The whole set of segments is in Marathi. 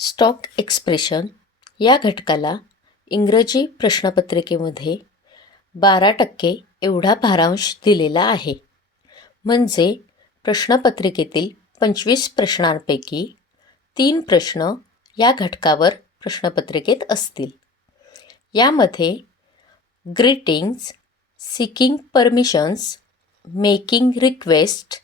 स्टॉक एक्सप्रेशन या घटकाला इंग्रजी प्रश्नपत्रिकेमध्ये 12% एवढा भारांश दिलेला आहे. म्हणजे प्रश्नपत्रिकेतील 25 प्रश्नांपैकी 3 प्रश्न या घटकावर प्रश्नपत्रिकेत असतील. यामध्ये greetings, seeking permissions, making request,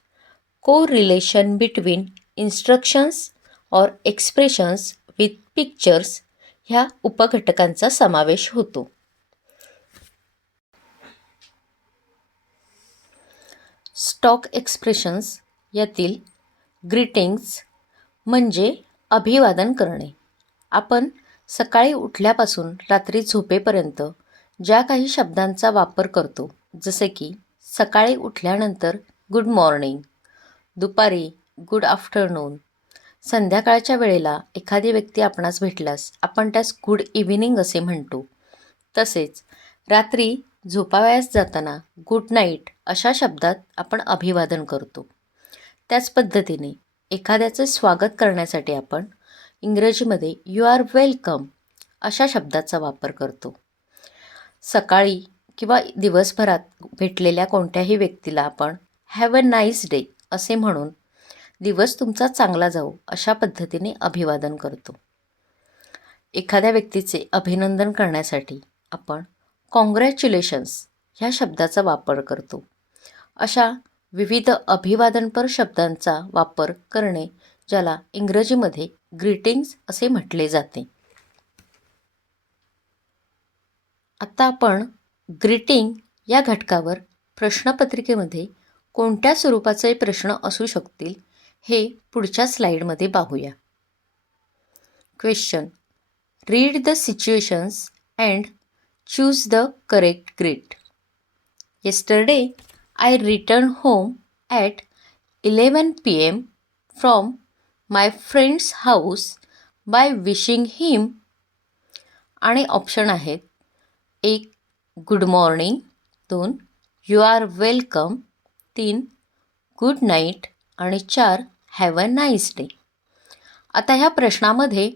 correlation between instructions और एक्सप्रेशन्स विथ पिक्चर्स ह्या उपघटकांचा समावेश होतो. स्टॉक एक्सप्रेशन्स यातील ग्रीटिंग्स म्हणजे अभिवादन करणे. आपण सकाळी उठल्यापासून रात्री झोपेपर्यंत ज्या काही शब्दांचा वापर करतो, जसे की सकाळी उठल्यानंतर गुड मॉर्निंग, दुपारी गुड आफ्टरनून, संध्याकाळच्या वेळेला एखादी व्यक्ती आपणास भेटल्यास आपण त्यास गुड इव्हिनिंग असे म्हणतो. तसेच रात्री झोपावयास जाताना गुड नाईट अशा शब्दात आपण अभिवादन करतो. त्याच पद्धतीने एखाद्याचे स्वागत करण्यासाठी आपण इंग्रजीमध्ये यू आर वेलकम अशा शब्दाचा वापर करतो. सकाळी किंवा दिवसभरात भेटलेल्या कोणत्याही व्यक्तीला आपण हॅव अ नाईस डे असे म्हणून दिवस तुमचा चांगला जाऊ अशा पद्धतीने अभिवादन करतो. एखाद्या व्यक्तीचे अभिनंदन करण्यासाठी आपण कॉंग्रॅच्युलेशन्स ह्या शब्दाचा वापर करतो. अशा विविध अभिवादनपर शब्दांचा वापर करणे ज्याला इंग्रजीमध्ये ग्रीटिंग्स असे म्हटले जाते. आता आपण ग्रीटिंग या घटकावर प्रश्नपत्रिकेमध्ये कोणत्या स्वरूपाचे प्रश्न असू शकतील हे पुढच्या स्लाईडमध्ये पाहूया. Question: read the situations and choose the correct greet. Yesterday I return home at 11 PM from my friends house by wishing him. आणि ऑप्शन आहेत: 1 good morning, 2 you are welcome, 3 good night आणि 4 हॅव अ नाईस डे. आता ह्या प्रश्नामध्ये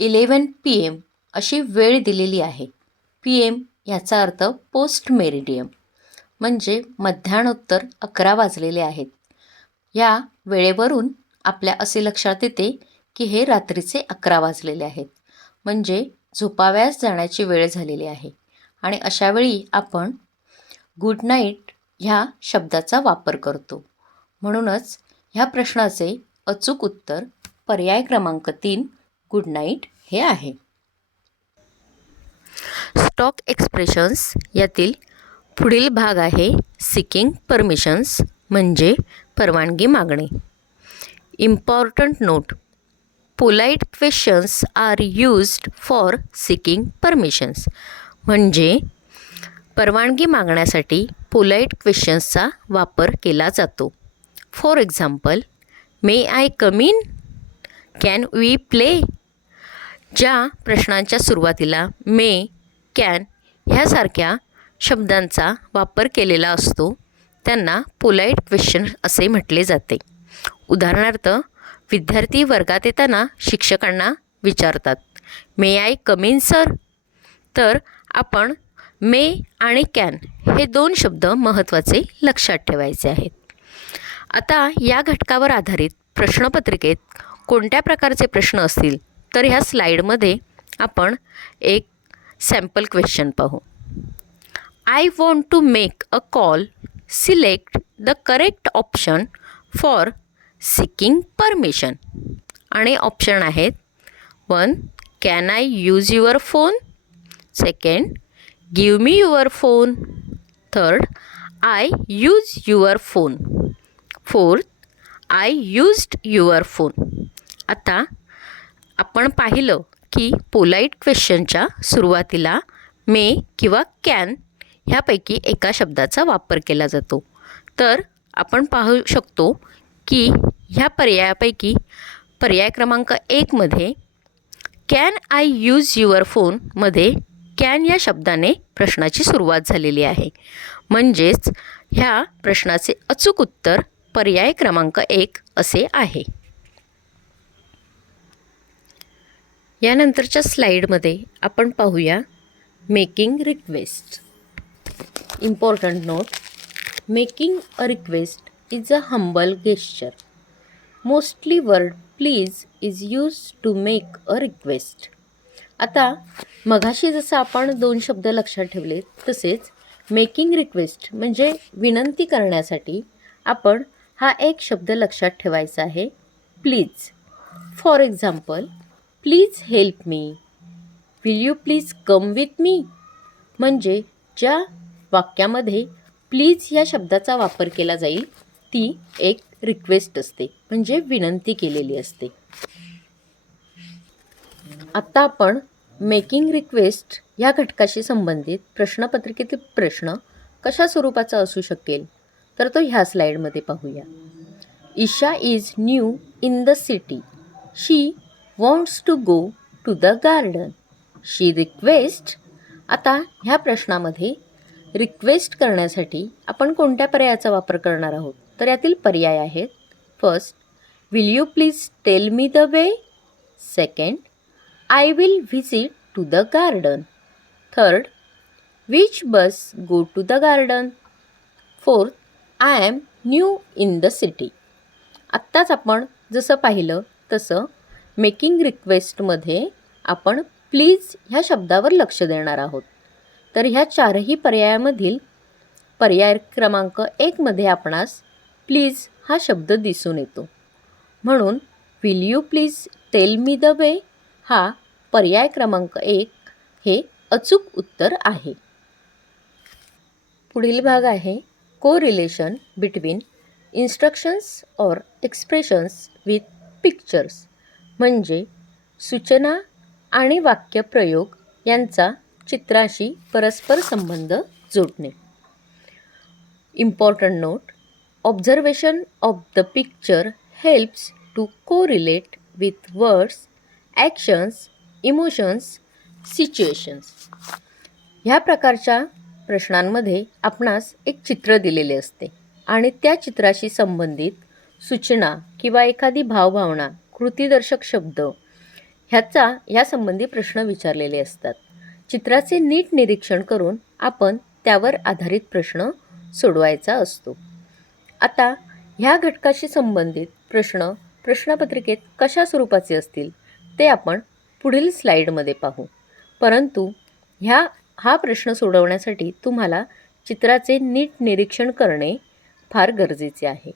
11 PM अशी वेळ दिलेली आहे. PM याचा अर्थ पोस्ट मेरिडियम म्हणजे मध्यान्होत्तर 11 वाजलेले आहेत. या वेळेवरून आपल्या असे लक्षात येते की हे रात्रीचे 11 वाजलेले आहेत, म्हणजे झोपावयास जाण्याची वेळ झालेली आहे. आणि अशावेळी आपण गुड नाईट ह्या शब्दाचा वापर करतो. म्हणूनच ह्या प्रश्नाचे अचूक उत्तर पर्याय क्रमांक 3 गुड नाईट हे आहे. स्टॉक एक्सप्रेशन्स यातील पुढील भाग आहे सीकिंग परमिशन्स म्हणजे परवानगी मागणे. Important note: polite questions are used for seeking permissions. म्हणजे परवानगी मागण्यासाठी पोलाईट क्वेश्चन्सचा वापर केला जातो. For example, may I come in, can we play. ज्या प्रश्नांच्या सुरुवातीला मे, कॅन ह्यासारख्या शब्दांचा वापर केलेला असतो त्यांना पोलाईट क्वेश्चन असे म्हटले जाते. उदाहरणार्थ, विद्यार्थी वर्गात येताना शिक्षकांना विचारतात, मे आय कम इन सर. तर आपण मे आणि कॅन हे 2 शब्द महत्त्वाचे लक्षात ठेवायचे आहेत. आता या घटकावर आधारित प्रश्नपत्रिकेत कोणत्या प्रकारचे प्रश्न असतील तर ह्या स्लाईडमध्ये आपण एक सॅम्पल क्वेश्चन पाहू. I want to make a call, select the correct option for seeking permission. आणि ऑप्शन आहेत: 1 can I use your phone, 2 give me your phone, 3 I use your phone, 4 I used your phone. आता आपण पाहिलं की पोलाईट क्वेश्चनच्या सुरुवातीला मे किंवा कॅन ह्यापैकी एका शब्दाचा वापर केला जातो. तर आपण पाहू शकतो की ह्या पर्यायापैकी पर्याय क्रमांक 1 मध्ये कॅन आय यूज युअर फोनमध्ये कॅन या शब्दाने प्रश्नाची सुरुवात झालेली आहे. म्हणजेच ह्या प्रश्नाचे अचूक उत्तर पर्याय क्रमांक 1 असे आहे. यानंतरच्या स्लाईडमध्ये आपण पाहूया making request. Important note: making a request is a humble gesture. Mostly word please is use to make a request. आता मगाशी जसं आपण 2 शब्द लक्षात ठेवले, तसेच मेकिंग रिक्वेस्ट म्हणजे विनंती करण्यासाठी आपण हा एक शब्द लक्षात ठेवायचा आहे, please. For example, please help me, will you please come with me. म्हणजे ज्या वाक्यामध्ये प्लीज या शब्दाचा वापर केला जाईल ती एक रिक्वेस्ट असते, म्हणजे विनंती केलेली असते. आत्ता आपण मेकिंग रिक्वेस्ट या घटकाशी संबंधित प्रश्नपत्रिकेतील प्रश्न कशा स्वरूपाचा असू शकेल तर तो ह्या स्लाईडमध्ये पाहूया. Isha is new in the city. She wants to go to the garden. She request. आता ह्या प्रश्नामध्ये रिक्वेस्ट करण्यासाठी आपण कोणत्या पर्यायाचा वापर करणार आहोत तर यातील पर्याय आहेत. First, will you please tell me the way. Second, I will visit to the garden. Third, which bus go to the garden? Fourth, I am new in the city. आत्ताच आपण जसं पाहिलं तसं मेकिंग रिक्वेस्टमध्ये आपण प्लीज ह्या शब्दावर लक्ष देणार आहोत. तर ह्या चारही पर्यायामधील पर्याय क्रमांक 1 मध्ये आपणास प्लीज हा शब्द दिसून येतो. म्हणून will you please tell me the way हा पर्याय क्रमांक 1 हे अचूक उत्तर आहे. पुढील भाग आहे correlation between instructions or expressions with pictures. म्हणजे सूचना आणि वाक्यप्रयोग यांचा चित्राशी परस्पर संबंध जोडणे. Important note: observation of the picture helps to correlate with words, actions, emotions, situations. ह्या प्रकारच्या प्रश्नांमध्ये आपणास एक चित्र दिलेले असते आणि त्या चित्राशी संबंधित सूचना किंवा एखादी भावभावना, कृतीदर्शक शब्द यासंबंधी प्रश्न विचारलेले असतात. चित्राचे नीट निरीक्षण करून आपण त्यावर आधारित प्रश्न सोडवायचा असतो. आता ह्या घटकाशी संबंधित प्रश्न प्रश्नपत्रिकेत कशा स्वरूपाचे असतील ते आपण पुढील स्लाईडमध्ये पाहू. परंतु हा प्रश्न सोडवण्यासाठी तुम्हाला चित्राचे नीट निरीक्षण करणे फार गरजेचे आहे.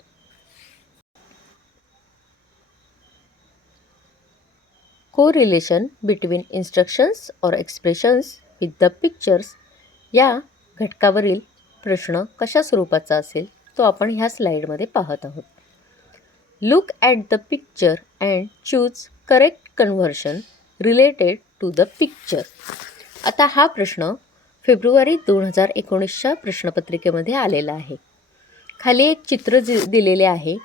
Correlation between instructions or expressions with the pictures या घटकावरील प्रश्न कशा स्वरूपाचा असेल तो आपण ह्या स्लाईडमध्ये पाहत आहोत. Look at the picture and choose correct conversion related to the picture. आता हा प्रश्न फेब्रुवारी 2019च्या प्रश्नपत्रिकेमध्ये आलेला आहे. खाली एक चित्र दिलेले आहे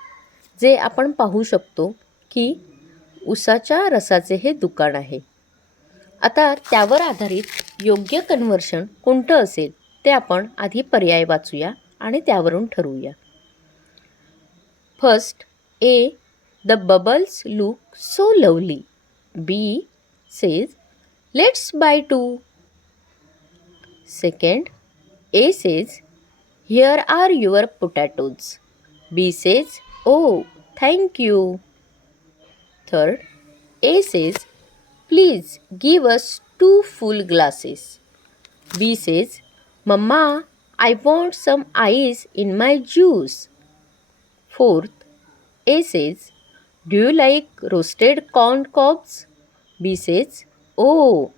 जे आपण पाहू शकतो की उसाच्या रसाचे हे दुकान आहे. आता त्यावर आधारित योग्य कन्व्हर्शन कोणतं असेल ते आपण आधी पर्याय वाचूया आणि त्यावरून ठरवूया. First, a, the bubbles look so lovely. B says, let's buy 2. Second, A says, here are your potatoes. B says, oh, thank you. Third, A says, please give us 2 full glasses. B says, Mama, I want some ice in my juice. Fourth, A says, do you like roasted corn cobs? B says, oh,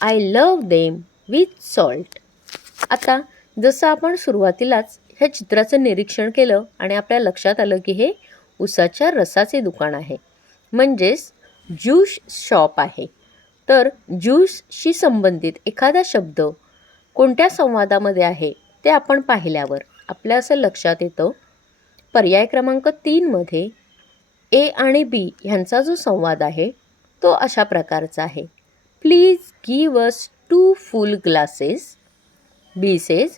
I love them with salt. आता जसं आपण सुरुवातीलाच ह्या चित्राचं निरीक्षण केलं आणि आपल्या लक्षात आलं की हे उसाच्या रसाचे दुकान आहे, म्हणजेच ज्यूस शॉप आहे. तर ज्यूसशी संबंधित एखादा शब्द कोणत्या संवादामध्ये आहे ते आपण पाहिल्यावर आपल्या असं लक्षात येतं. पर्याय क्रमांक 3 मध्ये ए आणि बी ह्यांचा जो संवाद आहे तो अशा प्रकारचा आहे. Please give us 2 full glasses. B says,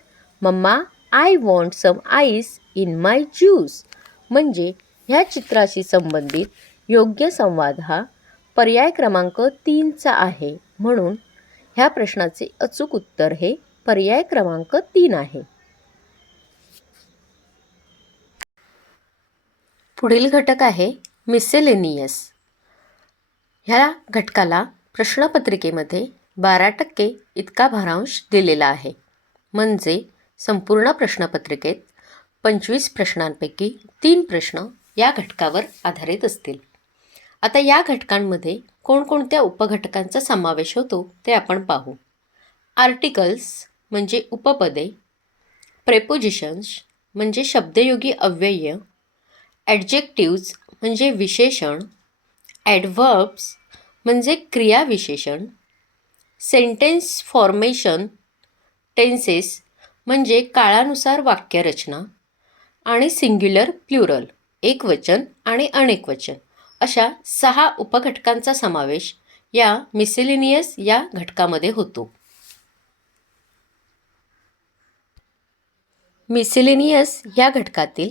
mamma I want some ice in my juice. म्हणजे ह्या चित्राशी संबंधित योग्य संवाद हा पर्याय क्रमांक 3चा आहे, म्हणून ह्या प्रश्नाचे अचूक उत्तर हे पर्याय क्रमांक 3 आहे. पुढील घटक आहे मिसेलेनियस. ह्या घटकाला प्रश्नपत्रिकेमध्ये 12% इतका भारांश दिलेला आहे. म्हणजे संपूर्ण प्रश्नपत्रिकेत 25 प्रश्नांपैकी 3 प्रश्न या घटकावर आधारित असतील. आता या घटकांमध्ये कोणकोणत्या उपघटकांचा समावेश होतो ते आपण पाहू. आर्टिकल्स म्हणजे उपपदे, प्रेपोजिशन्स म्हणजे शब्दयोगी अव्यय, ॲडजेक्टिव्ज म्हणजे विशेषण, ॲडव्हर्ब्स म्हणजे क्रियाविशेषण, सेंटेन्स फॉर्मेशन, टेन्सेस म्हणजे काळानुसार वाक्यरचना, आणि सिंग्युलर प्लुरल एकवचन आणि अनेकवचन अशा 6 उपघटकांचा समावेश या मिसेलेनियस या घटकामध्ये होतो. मिसेलेनियस या घटकातील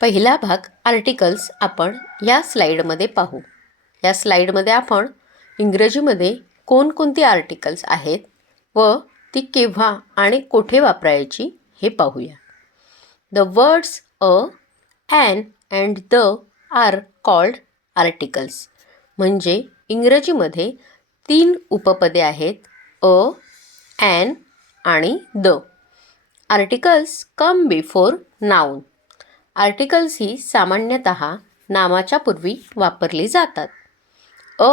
पहिला भाग आर्टिकल्स आपण या स्लाईडमध्ये पाहू. या स्लाईडमध्ये आपण इंग्रजीमध्ये कोणकोणती आर्टिकल्स आहेत व ती केव्हा आणि कोठे वापरायची हे पाहूया. The words a, an and the are called articles. म्हणजे इंग्रजीमध्ये 3 उपपदे आहेत a, an आणि the. Articles come before noun. Articles ही सामान्यतः नामाच्या पूर्वी वापरली जातात. a,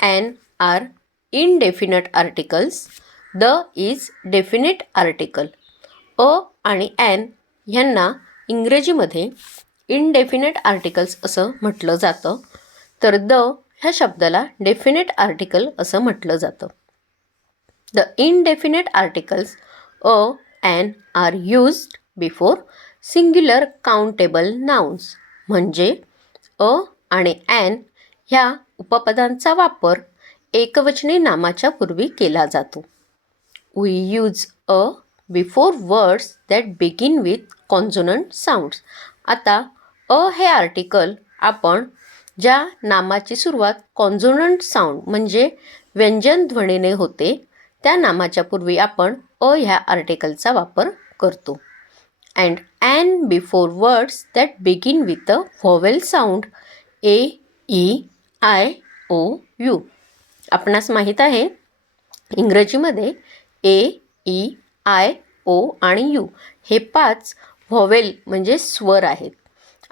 an are indefinite articles. the is definite article. a आणि an ह्यांना इंग्रजीमध्ये इनडेफिनेट आर्टिकल्स असं म्हटलं जातं, तर द ह्या शब्दाला डेफिनेट आर्टिकल असं म्हटलं जातं. The indefinite articles a and are used before singular countable nouns. म्हणजे अ आणि ॲन ह्या उपपदांचा वापर एकवचनी नामाच्या पूर्वी केला जातो. We use a before words that begin with consonant sounds. आता अ हे आर्टिकल आपण ज्या नामाची सुरुवात कॉन्सोनंट साऊंड म्हणजे व्यंजन ध्वनीने होते त्या नामाच्या पूर्वी आपण अ ह्या आर्टिकलचा वापर करतो. And an before words that begin with a vowel sound A, E, I, O, U. आपणास माहीत आहे इंग्रजीमध्ये ए, ई, आय, ओ आणि यू हे 5 व्हॉवेल म्हणजे स्वर आहेत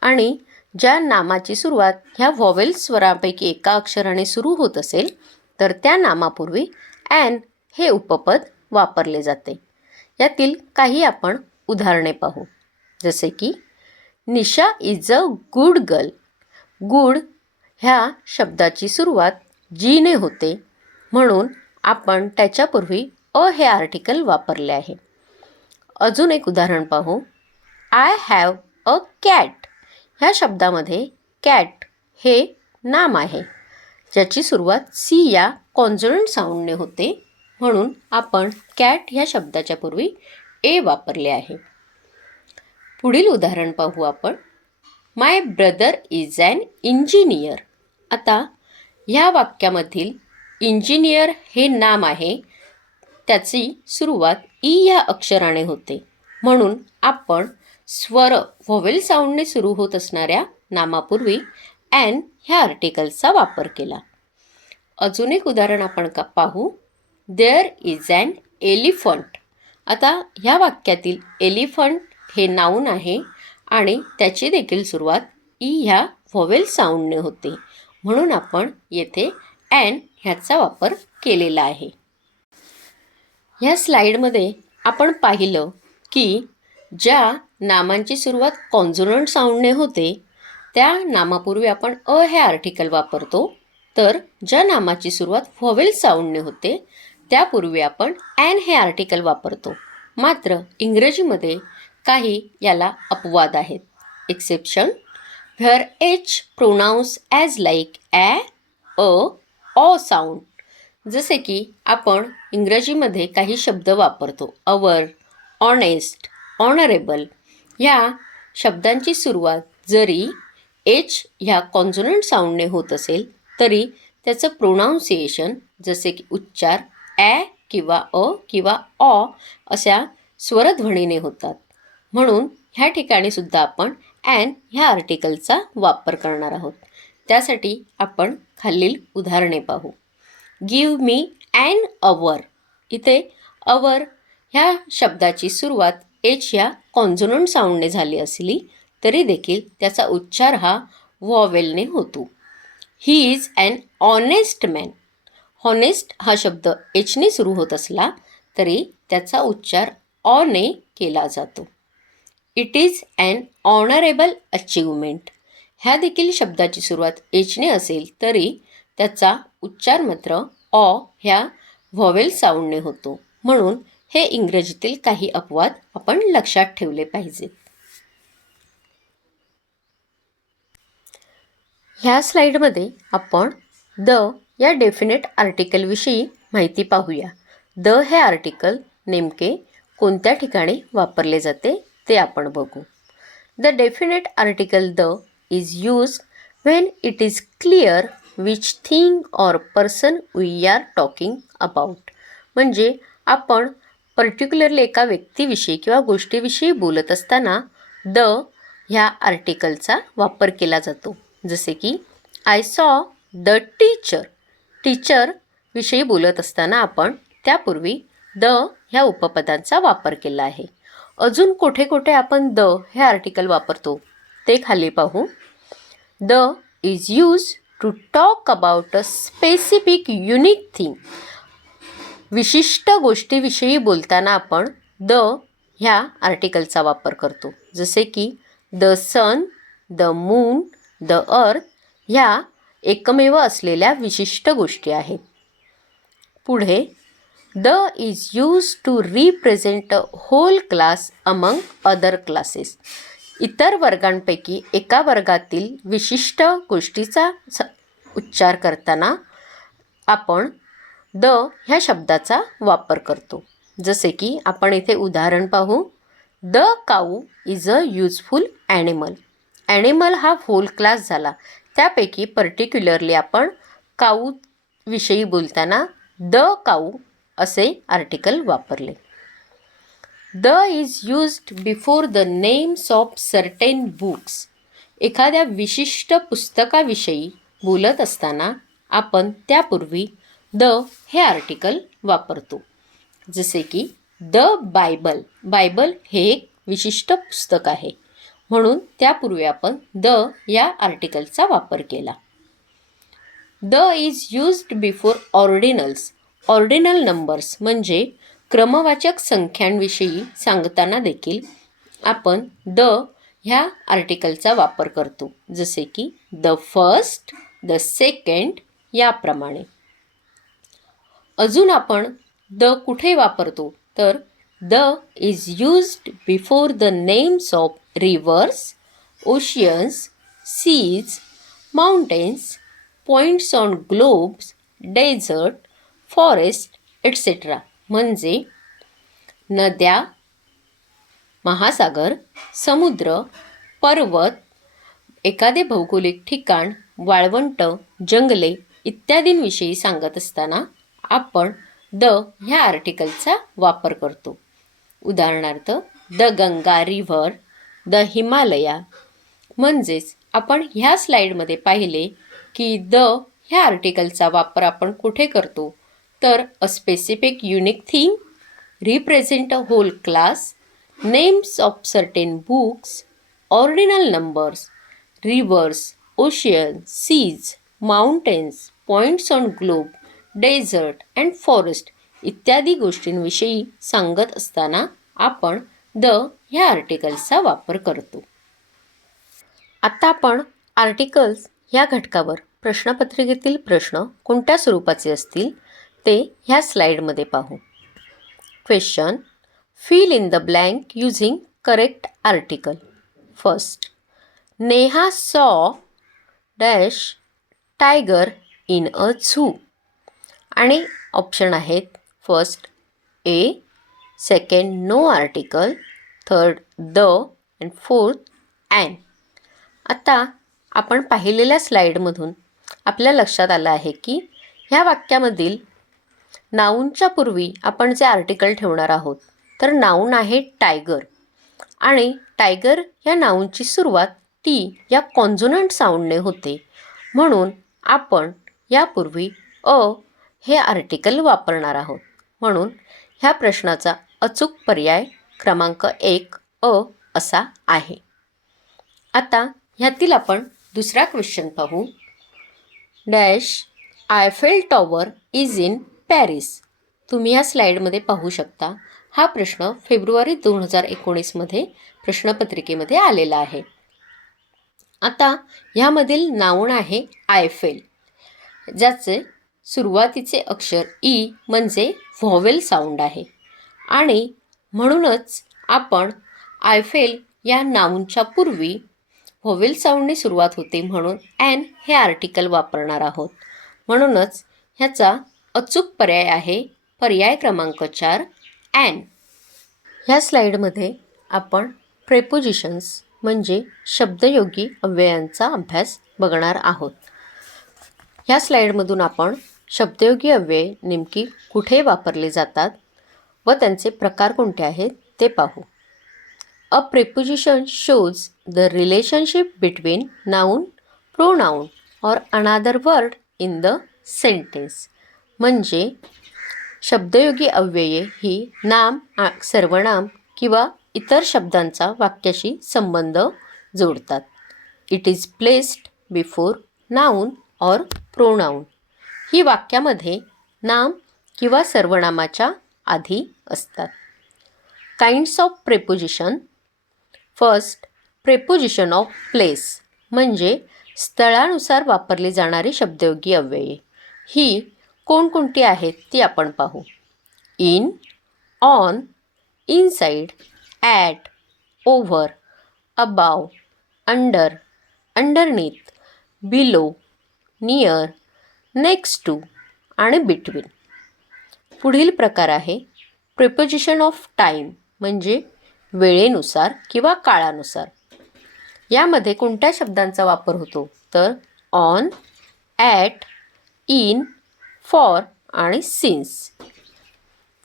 आणि ज्या नामाची सुरुवात ह्या व्हॉवेल स्वरापैकी एका अक्षराने सुरू होत असेल तर त्या नामापूर्वी ॲन हे उपपद वापरले जाते. यातील काही आपण उदाहरणे पाहू. जसे की Nisha is a good girl. Good ह्या शब्दाची सुरुवात जीने होते म्हणून आपण त्याच्यापूर्वी अ हे आर्टिकल वापरले आहे. अजून एक उदाहरण पाहू. I have a cat. ह्या शब्दामध्ये कॅट हे नाम आहे ज्याची सुरुवात सी या कॉन्सोनंट साऊंडने होते म्हणून आपण कॅट ह्या शब्दाच्या पूर्वी ए वापरले आहे. पुढील उदाहरण पाहू आपण. माय ब्रदर इज ॲन इंजिनियर. आता ह्या वाक्यामधील इंजिनियर हे नाम आहे त्याची सुरुवात ई या अक्षराने होते म्हणून आपण स्वर व्हॉवेल साऊंडने सुरू होत असणाऱ्या नामापूर्वी ॲन ह्या आर्टिकलचा वापर केला. अजून एक उदाहरण आपण पाहू. There is an elephant. आता ह्या वाक्यातील एलिफंट हे नाऊन आहे आणि त्याची देखील सुरुवात ई ह्या व्हॉवेल साऊंडने होते म्हणून आपण येथे ॲन ह्याचा वापर केलेला आहे. ह्या स्लाईडमध्ये आपण पाहिलं की ज्या नामांची सुरुवात कॉन्सोनंट साऊंडने होते त्या नामापूर्वी आपण अ हे आर्टिकल वापरतो, तर ज्या नामाची सुरुवात व्हॉवेल साऊंडने होते त्यापूर्वी आपण ॲन हे आर्टिकल वापरतो. मात्र इंग्रजीमध्ये काही याला अपवाद आहेत. Exception where h pronounce as like ॲ, अ, ऑ साऊंड. जसे की आपण इंग्रजीमध्ये काही शब्द वापरतो. Hour, honest, honourable. ह्या शब्दांची सुरुवात जरी एच ह्या कॉन्सोनंट साऊंडने होत असेल तरी त्याचं प्रोनाऊन्सिएशन जसे की उच्चार ॲ किंवा अ किंवा ऑ अशा स्वरध्वनीने होतात. म्हणून ह्या ठिकाणी सुद्धा आपण ॲन ह्या आर्टिकलचा वापर करणार आहोत. त्यासाठी आपण खालील उदाहरणे पाहू. Give me an hour. इथे अवर ह्या शब्दाची सुरुवात एच ह्या कॉन्झोनंट साऊंडने झाली असली तरी देखील त्याचा उच्चार हा व्हॉवेलने होतो. He is an honest man. Honest हा शब्द एचने सुरू होत असला तरी त्याचा उच्चार ऑने केला जातो. It is an honourable achievement. ह्या देखील शब्दाची सुरुवात एचने असेल तरी त्याचा उच्चार मात्र ऑ ह्या व्हॉवेल साऊंडने होतो. म्हणून हे इंग्रजीतील काही अपवाद आपण लक्षात ठेवले पाहिजेत. ह्या स्लाईडमध्ये आपण द या डेफिनेट आर्टिकलविषयी माहिती पाहूया. द हे आर्टिकल नेमके कोणत्या ठिकाणी वापरले जाते ते आपण बघू. The definite article the is use when it is clear which thing or person we are talking about. म्हणजे आपण पर्टिक्युलरली एका व्यक्तीविषयी किंवा गोष्टीविषयी बोलत असताना द ह्या आर्टिकलचा वापर केला जातो. जसे की आय सॉ द टीचर. टीचरविषयी बोलत असताना आपण त्यापूर्वी द ह्या उपपदांचा वापर केला आहे. अजून कुठे कुठे आपण द हे आर्टिकल वापरतो ते खाली पाहू. The is use to talk about a specific unique thing. विशिष्ट गोष्टीविषयी बोलताना आपण द ह्या आर्टिकलचा वापर करतो. जसे की the sun, the moon, the earth ह्या एकमेव असलेल्या विशिष्ट गोष्टी आहेत. पुढे the is use to represent a whole class among other classes. इतर वर्गांपैकी एका वर्गातील विशिष्ट गोष्टीचा उच्चार करताना आपण द ह्या शब्दाचा वापर करतो. जसे की आपण इथे उदाहरण पाहू. The cow is a useful animal. Animal हा होल क्लास झाला, त्यापैकी पर्टिक्युलरली आपण काऊ विषयी बोलताना द काऊ असे आर्टिकल वापरले. The is used before the names of certain books. एखाद्या विशिष्ट पुस्तकाविषयी बोलत असताना आपण त्यापूर्वी द हे आर्टिकल वापरतो. जसे की द बायबल. बायबल हे एक विशिष्ट पुस्तक आहे, म्हणून त्यापूर्वी आपण द या आर्टिकलचा वापर केला. The is used before ordinals. Ordinal numbers म्हणजे क्रमवाचक संख्यांविषयी सांगताना देखील आपण द ह्या आर्टिकलचा वापर करतो. जसे की द फर्स्ट, द सेकंड याप्रमाणे. अजून आपण द कुठे वापरतो तर the is used before the names of rivers, oceans, seas, mountains, points on globes, desert, forest etcetera. म्हणजे नद्या, महासागर, समुद्र, पर्वत, एखादे भौगोलिक ठिकाण, वाळवंट, जंगले इत्यादींविषयी सांगत असताना आपण द ह्या आर्टिकलचा वापर करतो. उदाहरणार्थ the Ganga river, the Himalaya. म्हणजेच आपण ह्या स्लाईडमध्ये पाहिले की द ह्या आर्टिकलचा वापर आपण कुठे करतो तर a specific unique thing, represent a whole class, names of certain books, ordinal numbers, rivers, ocean, seas, mountains, points on globe, desert and forest इत्यादी गोष्टींविषयी सांगत असताना आपण द ह्या आर्टिकल्सचा वापर करतो. आता आपण आर्टिकल्स ह्या घटकावर प्रश्नपत्रिकेतील प्रश्न कोणत्या स्वरूपाचे असतील ते ह्या स्लाईडमध्ये पाहू. Question. Fill in the blank using correct article. First. Neha saw dash tiger in a zoo. आणि ऑप्शन आहेत first A, second no article, third the and fourth an. आता आपण पाहिलेल्या स्लाईडमधून आपल्या लक्षात आलं आहे की ह्या वाक्यामधील नाऊनच्या पूर्वी आपण जे आर्टिकल ठेवणार आहोत, तर नाऊन आहे टायगर आणि टायगर या नाऊनची सुरुवात टी या कॉन्झोनंट साऊंडने होते, म्हणून आपण यापूर्वी अ हे आर्टिकल वापरणार आहोत. म्हणून ह्या प्रश्नाचा अचूक पर्याय क्रमांक 1 अ असा आहे. आता ह्यातील आपण दुसरा क्वेश्चन पाहू. Dash Eiffel tower is in Paris. तुम्ही या स्लाईडमध्ये पाहू शकता. हा प्रश्न फेब्रुवारी 2019मध्ये प्रश्नपत्रिकेमध्ये आलेला आहे. आता ह्यामधील नाऊन आहे आयफेल, ज्याचे सुरुवातीचे अक्षर ई म्हणजे व्हॉवेल साऊंड आहे आणि म्हणूनच आपण आयफेल या नाऊनच्या पूर्वी व्हॉवेल साऊंडने सुरुवात होते म्हणून ॲन हे आर्टिकल वापरणार आहोत. म्हणूनच ह्याचा अचूक पर्याय आहे पर्याय क्रमांक 4 ॲन. ह्या स्लाईडमध्ये आपण प्रेपोजिशन्स म्हणजे शब्दयोगी अव्ययांचा अभ्यास बघणार आहोत. ह्या स्लाईडमधून आपण शब्दयोगी अव्यय नेमकी कुठे वापरले जातात व त्यांचे प्रकार कोणते आहेत ते पाहू. A preposition shows the relationship between noun, pronoun और another word in the sentence. म्हणजे शब्दयोगी अव्यये ही नाम, सर्वनाम किंवा इतर शब्दांचा वाक्याशी संबंध जोडतात. It is placed before noun और प्रोनाऊन. ही वाक्यामध्ये नाम किंवा सर्वनामाच्या आधी असतात. Kinds of preposition. First, preposition of place म्हणजे स्थळानुसार वापरली जाणारी शब्दयोगी अव्यये. ही कोणकोणती आहेत ती आपण पाहू. In, on, inside, at, over, above, under, underneath, below, near, next to आणि बिटवीन. पुढील प्रकार आहे प्रेपोजिशन ऑफ टाईम म्हणजे वेळेनुसार किंवा काळानुसार. यामध्ये कोणत्या शब्दांचा वापर होतो तर ऑन, ॲट, इन, फॉर आणि सिन्स.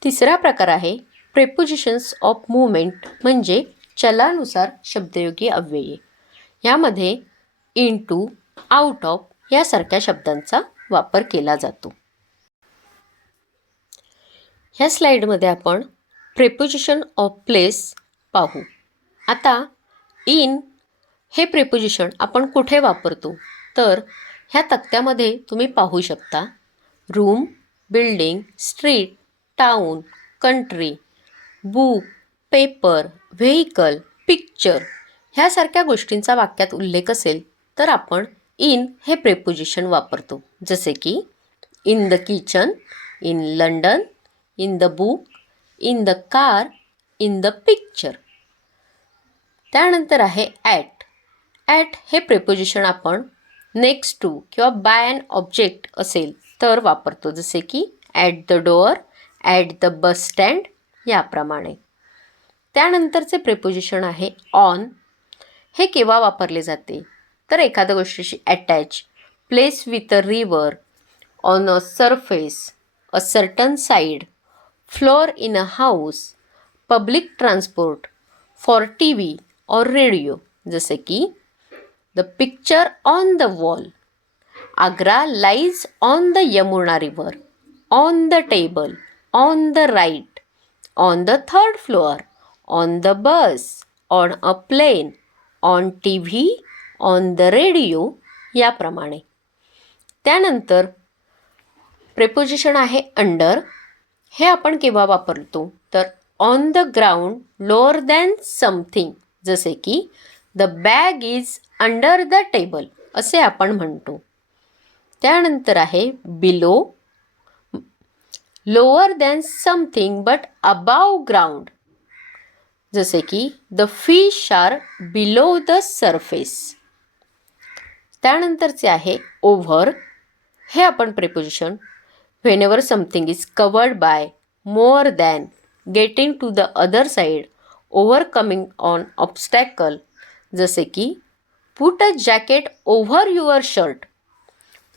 तिसरा प्रकार आहे प्रेपोजिशन्स ऑफ मुवमेंट म्हणजे चलानुसार शब्दयोगी अव्यये. यामध्ये इन टू, आउट ऑफ यासारख्या शब्दांचा वापर केला जातो. ह्या स्लाईडमध्ये आपण प्रेपोजिशन ऑफ प्लेस पाहू. आता इन हे प्रेपोजिशन आपण कुठे वापरतो तर ह्या तक्त्यामध्ये तुम्ही पाहू शकता. Room, building, street, town, country, book, paper, vehicle, picture ह्यासारख्या गोष्टींचा वाक्यात उल्लेख असेल तर आपण इन हे प्रेपोजिशन वापरतो. जसे की in the kitchen, in London, in the book, in the car, in the picture. त्यानंतर आहे ॲट. ॲट हे प्रेपोजिशन आपण नेक्स्ट टू किंवा बाय ॲन ऑब्जेक्ट असेल तर वापरतो. जसे की at the door, at the bus stand याप्रमाणे. त्यानंतरचे प्रेपोजिशन आहे ऑन. हे केव्हा वापरले जाते तर एखाद्या गोष्टीशी attach, place with a river, on a surface, a certain side, floor in a house, public transport, for T V or radio. जसे की the picture on the wall, Agra lies on the Yamuna river, on the table, on the right, on the third floor, on the bus, on a plane, on T V, on the radio याप्रमाणे. त्यानंतर प्रेपोजिशन आहे अंडर. हे आपण केव्हा वापरतो तर on the ground lower than something. जसे की the bag is under the table असे आपण म्हणतो. त्यानंतर आहे below. Lower than something but above ground. जसे की the fish are below the surface. त्यानंतरचे आहे ओव्हर. हे आपण preposition whenever something is covered by, more than, getting to the other side, overcoming on obstacle. जसे की put a jacket over your shirt,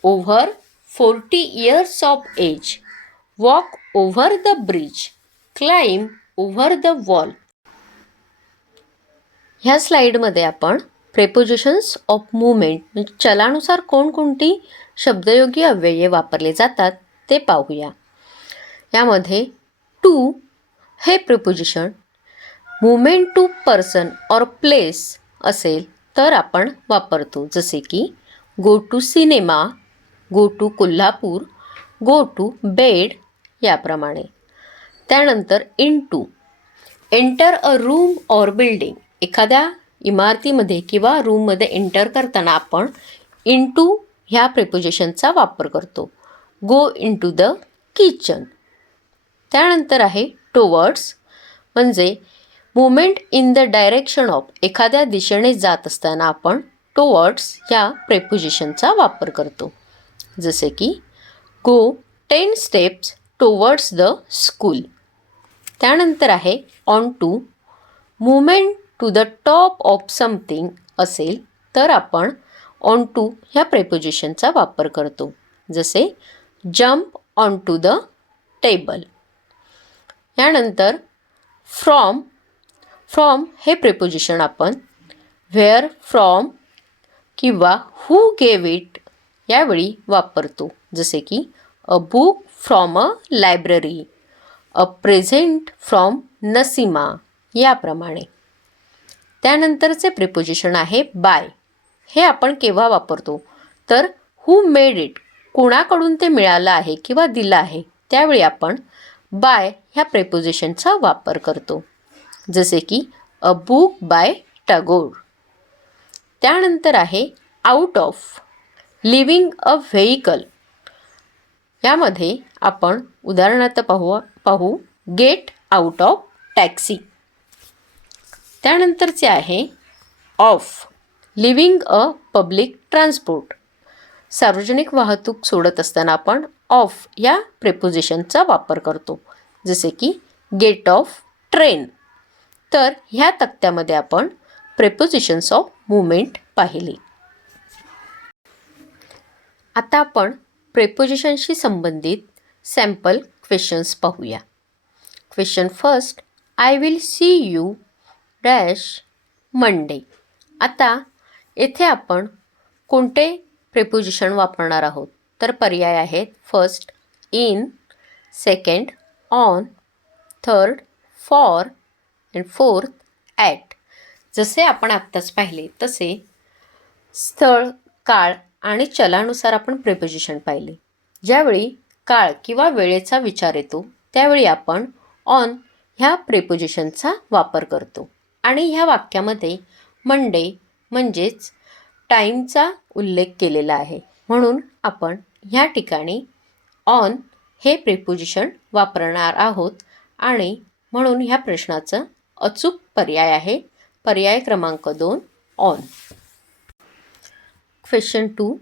over 40 years of age, walk over the bridge, climb over the wall. ह्या स्लाईडमध्ये आपण प्रेपोजिशन्स ऑफ मुवमेंट म्हणजे चलानुसार कोणकोणती शब्दयोगी अव्यये वापरले जातात ते पाहूया. यामध्ये टू हे preposition movement to person or place असेल तर आपण वापरतो, जसे की go to cinema, go to Kolhapur, go to bed याप्रमाणे. त्यानंतर into enter a room or building, एखाद्या इमारतीमध्ये किंवा रूममध्ये एंटर करताना आपण इन टू ह्या प्रिपोजिशनचा वापर करतो. गो इन टू द किचन. त्यानंतर आहे टुवर्ड्स म्हणजे movement in the direction of, एखाद्या दिशेने जात असताना आपण टुवर्ड्स ह्या प्रेपोजिशनचा वापर करतो, जसे की go 10 steps towards the school. त्यानंतर आहे onto movement to the top of something असेल तर आपण ऑन टू ह्या प्रेपोजिशनचा वापर करतो, जसे jump onto the table. यानंतर फ्रॉम हे प्रेपोजिशन आपण व्हेअर फ्रॉम किंवा हू गेव इट यावेळी वापरतो, जसे की a book from a library, a present from Nasima याप्रमाणे. त्यानंतरचे प्रिपोजिशन आहे बाय. हे आपण केव्हा वापरतो तर हू मेड इट, कोणाकडून ते मिळालं आहे किंवा दिलं आहे त्यावेळी आपण बाय ह्या प्रेपोजिशनचा वापर करतो, जसे की अ बुक बाय टागोर. त्यानंतर आहे out of living a vehicle. यामध्ये आपण उदाहरणार्थ पाहू गेट आउट ऑफ टॅक्सी. त्यानंतरचे आहे of living a public transport. सार्वजनिक वाहतूक सोडत असताना आपण ऑफ या प्रेपोजिशनचा वापर करतो, जसे की गेट ऑफ ट्रेन. तर ह्या तक्त्यामध्ये आपण प्रेपोजिशन्स ऑफ मुवमेंट पाहिली. आता आपण प्रेपोजिशनशी संबंधित सॅम्पल क्वेश्चन्स पाहूया. Question first, I will see you dash Monday. आता येथे आपण कोणते प्रेपोजिशन वापरणार आहोत तर पर्याय आहेत first in, second on, third for and fourth at. जसे आपण आत्ताच पाहिले तसे स्थळ, काळ आणि चलानुसार आपण प्रेपोजिशन पाहिले. ज्यावेळी काळ किंवा वेळेचा विचार येतो त्यावेळी आपण ऑन ह्या प्रेपोजिशनचा वापर करतो आणि ह्या वाक्यामध्ये मंडे म्हणजेच टाईमचा उल्लेख केलेला आहे, म्हणून आपण ह्या ठिकाणी ऑन हे प्रेपोजिशन वापरणार आहोत आणि म्हणून ह्या प्रश्नाचं अचूक पर्याय आहे पर्याय क्रमांक 2 on. Question 2,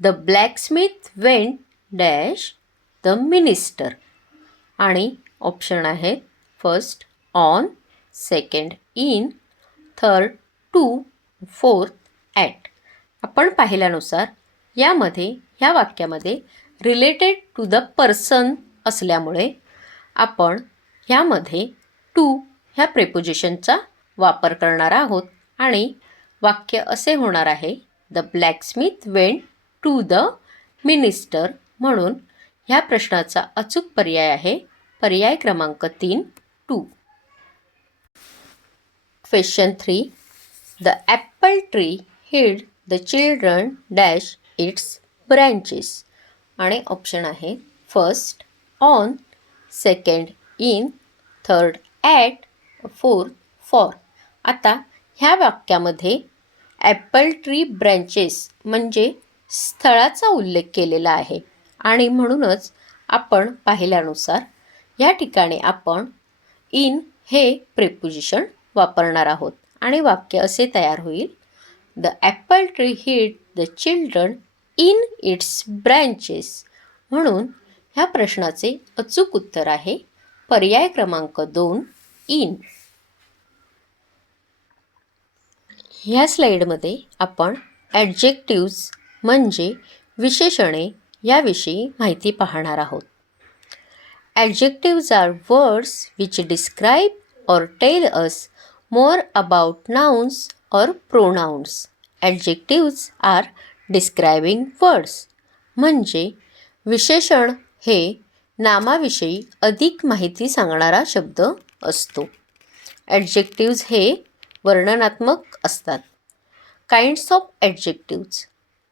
the blacksmith went dash the minister. आणि ऑप्शन आहे first on, second in, third to, fourth at. आपण पाहिल्यानुसार ह्या वाक्यामध्ये रिलेटेड टू द पर्सन असल्यामुळे आपण ह्यामध्ये टू ह्या प्रेपोजिशनचा वापर करणार आहोत आणि वाक्य असे होणार आहे the blacksmith went to the minister. म्हणून ह्या प्रश्नाचा अचूक पर्याय आहे पर्याय क्रमांक 3 two. Question 3, the apple tree hid the children dash its branches. आणि ऑप्शन आहे first on, second in, third at, fourth for. आता ह्या वाक्यामध्ये ॲपल ट्री ब्रँचेस म्हणजे स्थळाचा उल्लेख केलेला आहे आणि म्हणूनच आपण पाहिल्यानुसार या ठिकाणी आपण इन हे प्रेपोजिशन वापरणार आहोत आणि वाक्य असे तयार होईल the apple tree hid the children in its branches. म्हणून ह्या प्रश्नाचे अचूक उत्तर आहे पर्याय क्रमांक 2 इन. ह्या स्लाईडमध्ये आपण ॲडजेक्टिव्ज म्हणजे विशेषणे याविषयी माहिती पाहणार आहोत. Adjectives are words which describe or tell us more about nouns or pronouns. Adjectives are describing words. म्हणजे विशेषण हे नामाविषयी अधिक माहिती सांगणारा शब्द असतो. ॲडजेक्टिव्ज हे वर्णनात्मक असतात. Kinds of adjectives.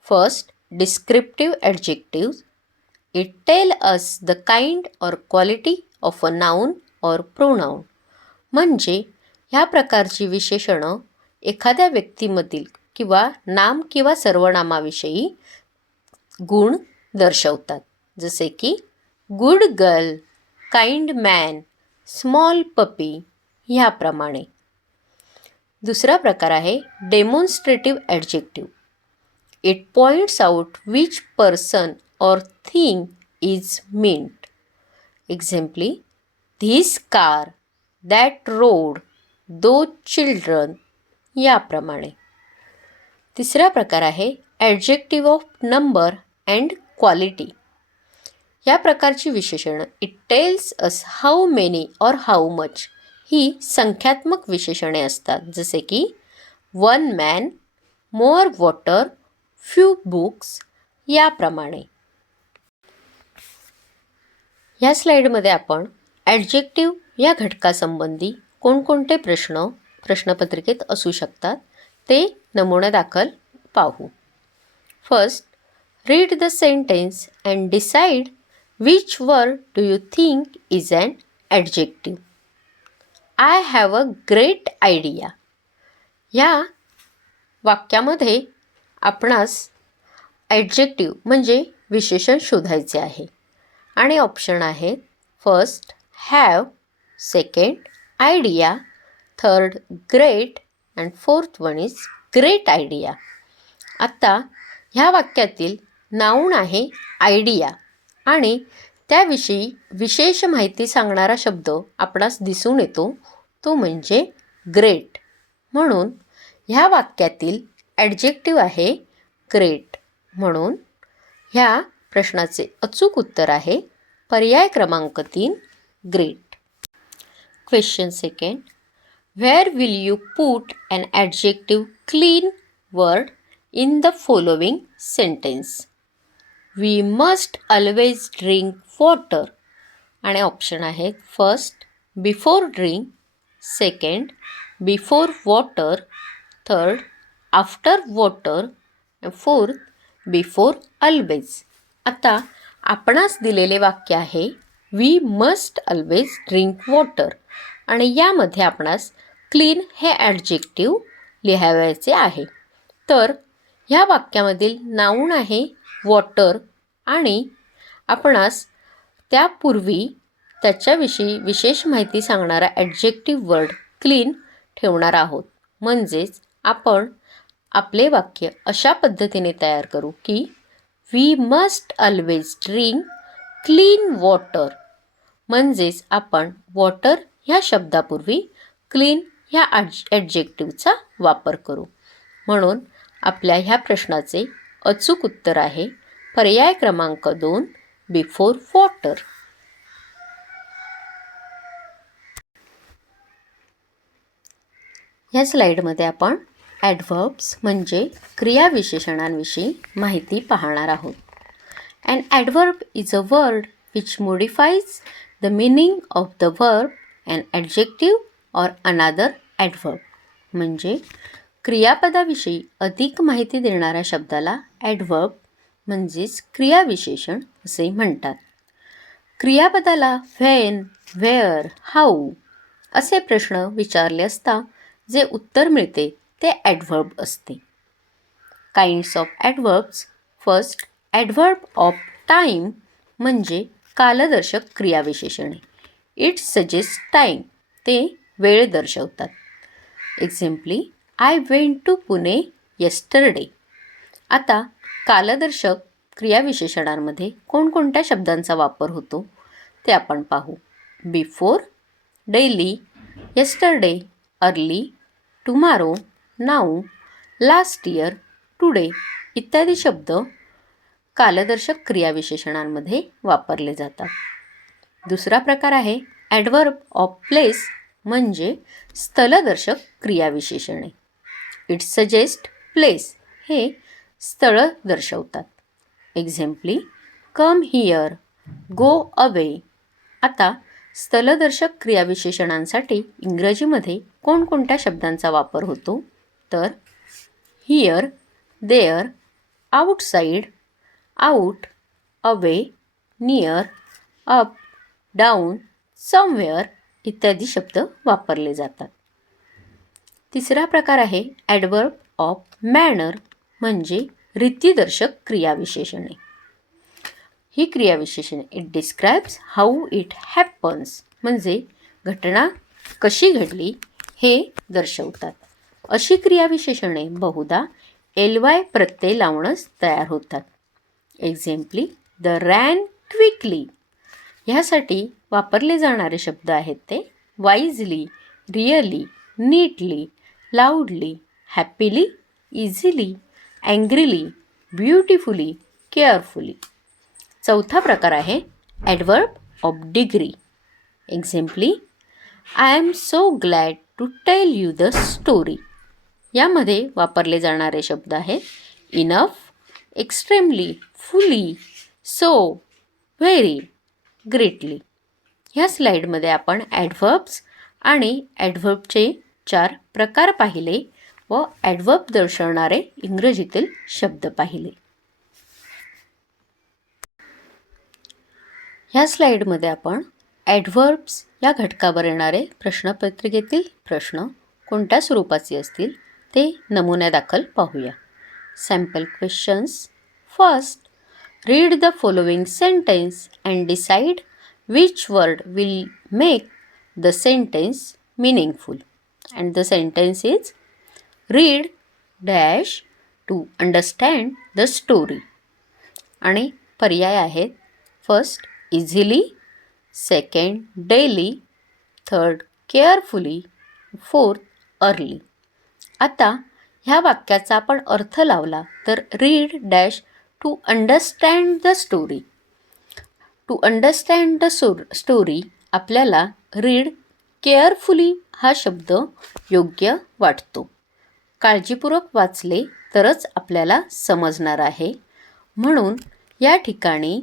First, descriptive adjectives. It tell us the kind और क्वालिटी ऑफ अ नाउन और प्रोनाउन. म्हणजे ह्या प्रकारची विशेषणं एखाद्या व्यक्तीमधील किंवा नाम किंवा सर्वनामाविषयी गुण दर्शवतात. जसे की good girl, kind man, small puppy ह्याप्रमाणे. दुसरा प्रकार आहे demonstrative adjective. It points out which person or thing is meant. Example, this car, that road, those children याप्रमाणे. तिसरा प्रकार आहे adjective of number and quality. या प्रकारची विशेषणं it tells us how many or how much ही संख्यात्मक विशेषणे असतात. जसे की one man, more water, few books याप्रमाणे. या स्लाईडमध्ये आपण ॲडजेक्टिव्ह या घटकासंबंधी कोणकोणते प्रश्नपत्रिकेत असू शकतात ते नमुन्यादाखल पाहू. First, read the sentence and decide which word do you think is an adjective. I have a great idea. या वाक्यामध्ये आपणास ॲडजेक्टिव्ह म्हणजे विशेषण शोधायचे आहे आणि ऑप्शन आहेत first have, second idea, third great and fourth one is great idea. आत्ता ह्या वाक्यातील नाऊन आहे आयडिया आणि त्याविषयी विशेष माहिती सांगणारा शब्द आपणास दिसून येतो तो म्हणजे ग्रेट. म्हणून ह्या वाक्यातील ॲडजेक्टिव्ह आहे ग्रेट. म्हणून ह्या प्रश्नाचे अचूक उत्तर आहे पर्याय क्रमांक 3 great. Question second, where will you put an adjective clean word in the following sentence. We must always drink water. आणि ऑप्शन आहेत first before drink, second before water, third after water and fourth before always. आता आपणास दिलेले वाक्य आहे we must always drink water आणि यामध्ये आपणास क्लीन हे ॲडजेक्टिव्ह लिहावयाचे आहे. तर ह्या वाक्यामधील नाऊन आहे वॉटर आणि आपणास त्यापूर्वी त्याच्याविषयी विशेष माहिती सांगणारा ॲडजेक्टिव्ह वर्ड क्लीन ठेवणार आहोत. म्हणजेच आपण आपले वाक्य अशा पद्धतीने तयार करू की we must always drink clean water. म्हणजेच आपण वॉटर ह्या शब्दापूर्वी क्लीन ह्या ॲडजेक्टिव्हचा वापर करू. म्हणून आपल्या ह्या प्रश्नाचे अचूक उत्तर आहे पर्याय क्रमांक 2 बिफोर वॉटर. ह्या स्लाईडमध्ये आपण ॲडव्हर्ब्स म्हणजे क्रियाविशेषणांविषयी माहिती पाहणार आहोत. An adverb is a word which modifies the meaning of the verb, an adjective or another adverb. म्हणजे क्रियापदाविषयी अधिक माहिती देणाऱ्या शब्दाला ॲडव्हर्ब म्हणजेच क्रियाविशेषण असे म्हणतात. क्रियापदाला व्हेन, व्हेअर, हाऊ असे प्रश्न विचारले असता जे उत्तर मिळते ते ॲडव्हर्ब असते. Kinds of adverbs. First, adverb of time म्हणजे कालदर्शक क्रियाविशेषणे. इट सजेस्ट टाईम ते वेळ दर्शवतात. Example, I went to Pune yesterday. आता कालदर्शक क्रियाविशेषणांमध्ये कोणकोणत्या शब्दांचा वापर होतो ते आपण पाहू. Before, daily, yesterday, early, tomorrow, now, last year, today इत्यादी शब्द कालदर्शक क्रियाविशेषणांमध्ये वापरले जातात. दुसरा प्रकार आहे ॲडव्हर्ब ऑफ प्लेस म्हणजे स्थलदर्शक क्रियाविशेषणे. इट सजेस्ट प्लेस हे स्थळ दर्शवतात. Example come here, go away. आता स्थलदर्शक क्रियाविशेषणांसाठी इंग्रजीमध्ये कोणकोणत्या शब्दांचा वापर होतो तर here, there, outside, out, away, near, up, down, somewhere इत्यादी शब्द वापरले जातात. तिसरा प्रकार आहे ॲडव्हर्ब ऑफ मॅनर म्हणजे रीतीदर्शक क्रियाविशेषणे. ही क्रियाविशेषणे it describes how it happens म्हणजे घटना कशी घडली हे दर्शवतात. अशी क्रियाविशेषणे बहुधा ly प्रत्यय लावूनच तयार होतात. Example the ran quickly. ह्यासाठी वापरले जाणारे शब्द आहेत ते wisely, really, neatly, loudly, happily, easily, angrily, beautifully, carefully. चौथा प्रकार आहे adverb of degree. Example I am so glad to tell you the story. यामध्ये वापरले जाणारे शब्द आहेत enough, extremely, fully, so, very, greatly. ह्या स्लाईडमध्ये आपण ॲडव्हर्ब्स आणि ॲडव्हर्बचे 4 प्रकार पाहिले व ॲडव्हर्ब दर्शवणारे इंग्रजीतील शब्द पाहिले. ह्या स्लाईडमध्ये आपण ॲडव्हर्ब्स या घटकावर येणारे प्रश्नपत्रिकेतील प्रश्न कोणत्या स्वरूपाचे असतील ते नमुन्यादाखल पाहूया. Sample questions. First, read the following sentence and decide which word will make the sentence meaningful. And the sentence is read dash to understand the story. आणि पर्याय आहेत first easily, second daily, third carefully, fourth early. आता ह्या वाक्याचा आपण अर्थ लावला तर read dash to understand the story. To understand the story आपल्याला रीड केअरफुली हा शब्द योग्य वाटतो. काळजीपूर्वक वाचले तरच आपल्याला समजणार आहे, म्हणून या ठिकाणी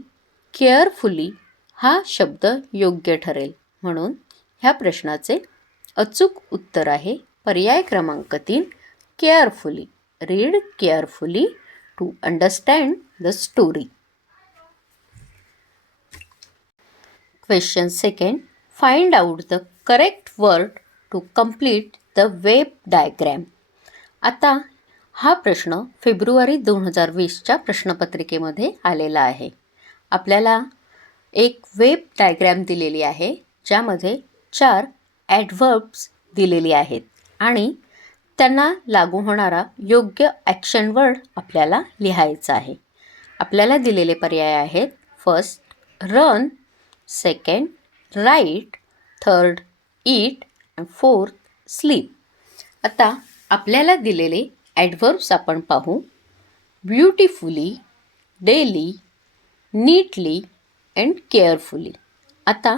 केअरफुली हा शब्द योग्य ठरेल. म्हणून ह्या प्रश्नाचे अचूक उत्तर आहे पर्याय क्रमांक 3 carefully. Read carefully to understand the story. Question second, find out the correct word to complete the web diagram. आता हा प्रश्न फेब्रुवारी 2020च्या प्रश्नपत्रिकेमध्ये आलेला आहे. आपल्याला एक वेब डायग्रॅम दिलेली आहे ज्यामध्ये 4 ॲडव्हर्ब्स दिलेली आहेत आणि त्यांना लागू होणारा योग्य ॲक्शन वर्ड आपल्याला लिहायचा आहे. आपल्याला दिलेले पर्याय आहेत first run, second write, third eat and fourth sleep. आता आपल्याला दिलेले ॲडव्हर्ब्स आपण पाहू. Beautifully, daily, neatly and carefully. आता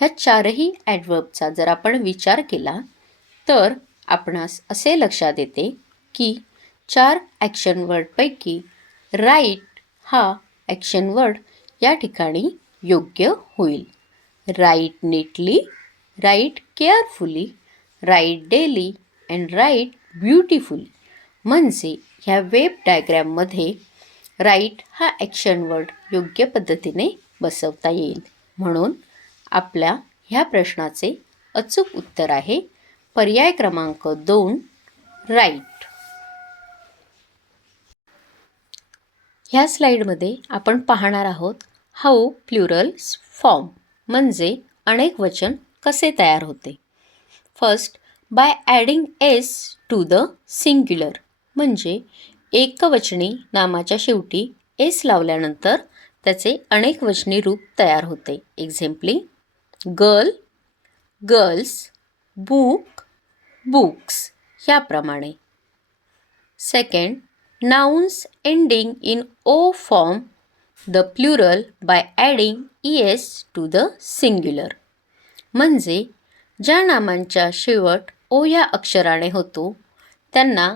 ह्या 4ही ॲडव्हर्बचा जर आपण विचार केला तर आपणास असे लक्षात येते की 4 ॲक्शन वर्डपैकी राईट हा ॲक्शन वर्ड या ठिकाणी योग्य होईल. Write neatly, write carefully, write daily and write beautifully. म्हणजे ह्या वेब डायग्रॅममध्ये राईट हा ॲक्शन वर्ड योग्य पद्धतीने बसवता येईल. म्हणून आपल्या ह्या प्रश्नाचे अचूक उत्तर आहे पर्याय क्रमांक 2 राईट. ह्या स्लाईडमध्ये आपण पाहणार आहोत हाऊ प्लुरल्स फॉर्म म्हणजे अनेक वचन कसे तयार होते. First, by adding S to the singular म्हणजे एकवचनी नामाच्या शेवटी एस लावल्यानंतर त्याचे अनेकवचनी रूप तयार होते. Example girl, girls, book, books ह्याप्रमाणे. Second, nouns ending in O form the plural by adding ES to the singular. म्हणजे ज्या नामांच्या शेवट ओ या अक्षराने होतो त्यांना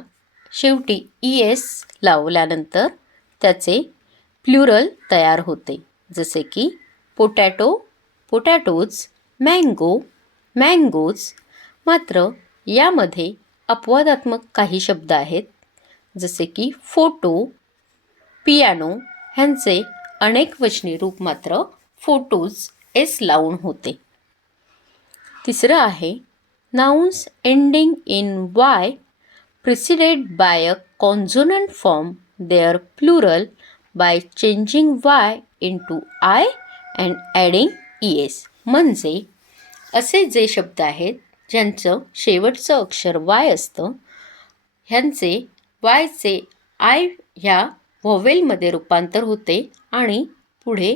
शेवटी ES लावल्यानंतर त्याचे प्लुरल तयार होते. जसे की पोटॅटो, पोटॅटोज, मँगो, मँगोज. मात्र यामध्ये अपवादात्मक काही शब्द आहेत. जसे की फोटो, पियानो ह्यांचे अनेक वचनी रूप मात्र फोटोज एस लावून होते. तिसरं आहे nouns ending in Y preceded by a consonant form their plural by changing y into I and adding es. म्हणजे असे जे शब्द आहेत ज्यांचं शेवटचं अक्षर y असतं ह्यांचे yचे I ह्या व्हॉवेलमध्ये रूपांतर होते आणि पुढे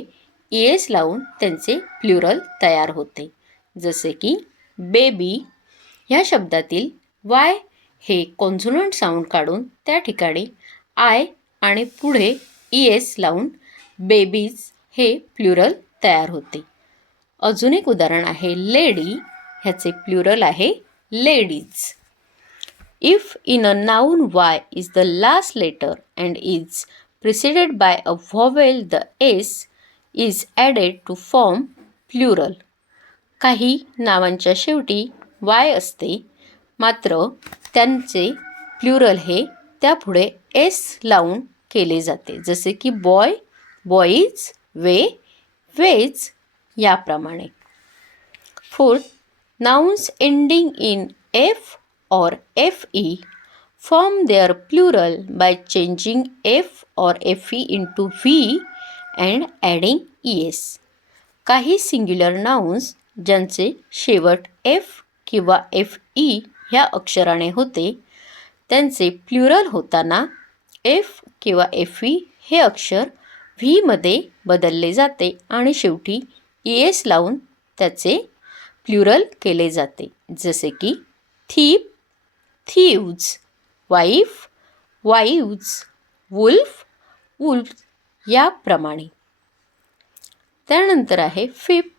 es लावून त्यांचे प्लुरल तयार होते. जसे की बेबी ह्या शब्दातील y हे कॉन्सोनंट साऊंड काढून त्या ठिकाणी आय आणि पुढे ES लावून बेबीज हे प्लुरल तयार होते. अजून एक उदाहरण आहे लेडी, ह्याचे प्लुरल आहे ladies. If in a noun y is the last letter and is preceded by a vowel the s is added to form plural. काही नावांच्या शेवटी वाय असते मात्र त्यांचे प्लुरल हे त्यापुढे एस लावून केले जाते. जसे की बॉय, बॉईज, वे, वेज याप्रमाणे. Fourth, nouns ending in F or FE form their plural by changing F or FE into V and adding ES. काही सिंग्युलर नाउन्स ज्यांचे शेवट एफ किंवा FE ह्या अक्षराने होते त्यांचे प्लुरल होताना एफ किंवा FE हे अक्षर व्हीमध्ये बदलले जाते आणि शेवटी ES लावून त्याचे प्लुरल केले जाते. जसे की थीप, थीव्ज, वाईफ, वाईव्ज, वुल्फ, वुल्फ याप्रमाणे. त्यानंतर आहे fifth,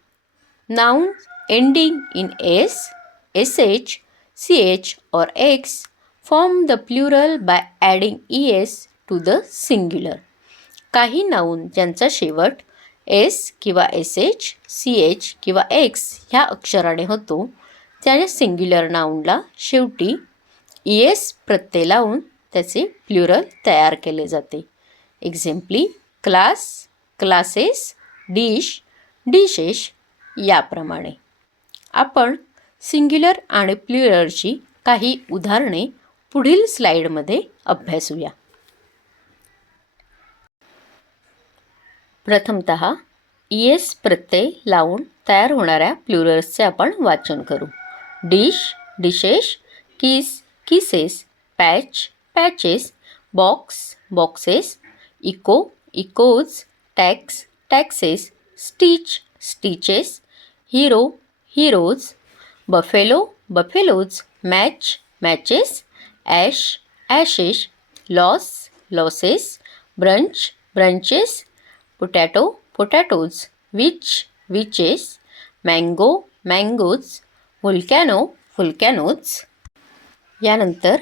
noun ending in S, SH, CH or X form the plural by adding ES to the singular. काही नाउन ज्यांचा शेवट S किंवा SH, CH किंवा X ह्या अक्षराने होतो त्या सिंग्युलर नाउनला शेवटी ES प्रत्यय लावून त्याचे प्लुरल तयार केले जाते. एक्झाम्पली क्लास, क्लासेस, डिश, डिशेस याप्रमाणे. आपण सिंग्युलर आणि प्लुरलची काही उदाहरणे पुढील स्लाइडमध्ये अभ्यासूया. प्रथमतः ES प्रत्यय लावून तयार होणाऱ्या प्लुरल्सचे आपण वाचन करू. Dish, dishes, kiss, kisses, patch, patches, box, boxes, echo, echoes, tax, taxes, stitch, stitches, hero, heroes, buffalo, buffaloes, match, matches, ash, ashes, loss, losses, brunch, brunches, potato, potatoes, witch, witches, mango, mangoes, volcano, volcanoes. यानंतर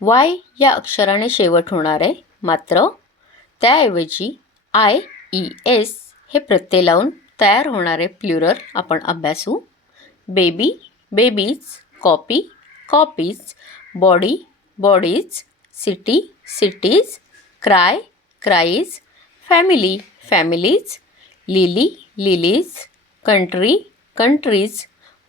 वाय या अक्षराने शेवट होणार आहे मात्र त्याऐवजी IES हे प्रत्यय लावून तयार होणारे प्लुरल आपण अभ्यासू. Baby, babies, copy, copies, body, bodies, city, cities, cry, cries, family, families, lily, lilies, country, countries,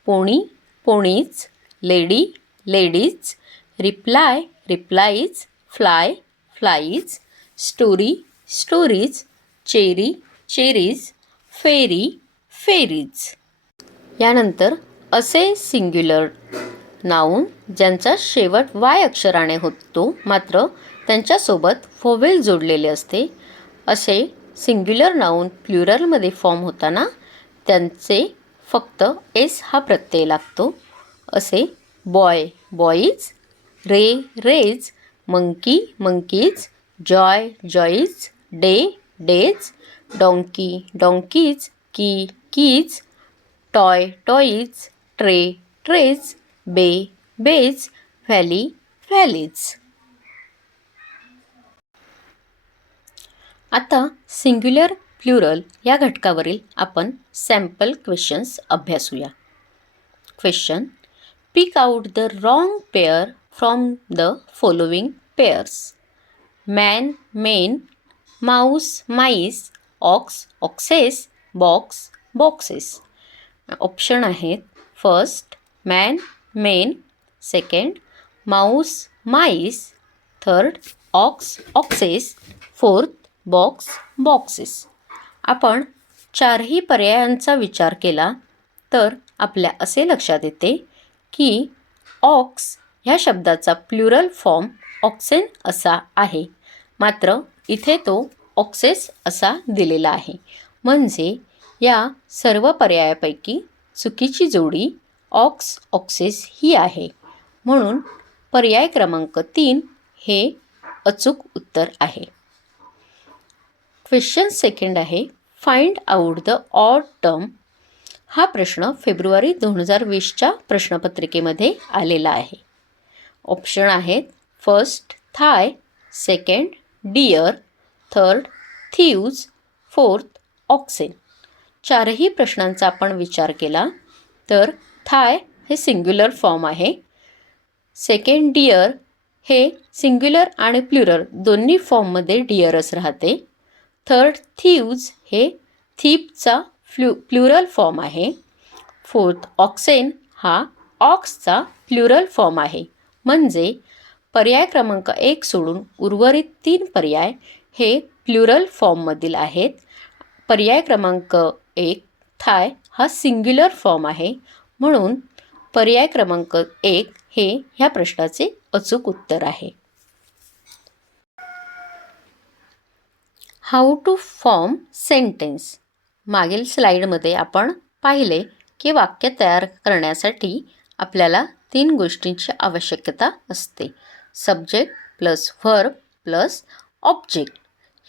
pony, ponies, lady, ladies, reply, replies, fly, flies, story, stories, cherry, cherries, ferry, ferries. यानंतर असे सिंग्युलर नाउन ज्यांचा शेवट वाय अक्षराने होतो मात्र त्यांच्यासोबत व्होवेल जोडलेले असते असे सिंग्युलर नाउन प्लुरलमध्ये फॉर्म होताना त्यांचे फक्त एस हा प्रत्यय लागतो. असे boy, boys, ray, rays, monkey, monkeys, joy, joys, day, days, donkey donkeys, key keys, toy toys, tray trays, bay bays, valley valleys. आता सिंग्युलर प्लुरल या घटकावरील आपण सॅम्पल क्वेश्चन्स अभ्यासूया. Question: pick out the wrong pair from the following pairs. Man men, mouse mice, ox oxes, box boxes. Option आहेत: first man men, second mouse mice, third ox oxes, fourth box boxes. आपण चारही पर्यायांचा विचार केला तर आपल्या असे लक्षात येते की ऑक्स ह्या शब्दाचा प्लुरल फॉर्म ऑक्सेन असा आहे, मात्र इथे तो ऑक्सेस असा दिलेला आहे. म्हणजे या सर्व पर्यायापैकी चुकीची जोडी ऑक्स ऑक्सेस ही आहे. म्हणून पर्याय क्रमांक 3 हे अचूक उत्तर आहे. क्वेश्चन सेकंड आहे, find out the odd term. हा प्रश्न फेब्रुवारी 2020च्या प्रश्नपत्रिकेमध्ये आलेला आहे. ऑप्शन आहेत: फर्स्ट थाय, सेकंड डिअर, थर्ड थीव्ज, फोर्थ ऑक्सेन. चारही प्रश्नांचा आपण विचार केला तर थाय हे सिंग्युलर फॉर्म आहे, सेकंड डिअर हे सिंग्युलर आणि प्लुरल दोन्ही फॉर्ममध्ये डिअरच राहते, थर्ड थीव्ज हे थीपचा प्लुरल फॉर्म आहे, फोर्थ ऑक्सेन हा ऑक्सचा प्लुरल फॉर्म आहे. म्हणजे पर्याय क्रमांक 1 सोडून उर्वरित 3 पर्याय हे प्लुरल फॉर्ममधील आहेत. पर्याय क्रमांक 1 थाय हा सिंग्युलर फॉर्म आहे, म्हणून पर्याय क्रमांक 1 हे ह्या प्रश्नाचे अचूक उत्तर आहे. How to form sentence. मागील स्लाईडमध्ये आपण पाहिले की वाक्य तयार करण्यासाठी आपल्याला 3 गोष्टींची आवश्यकता असते. Subject plus verb plus object.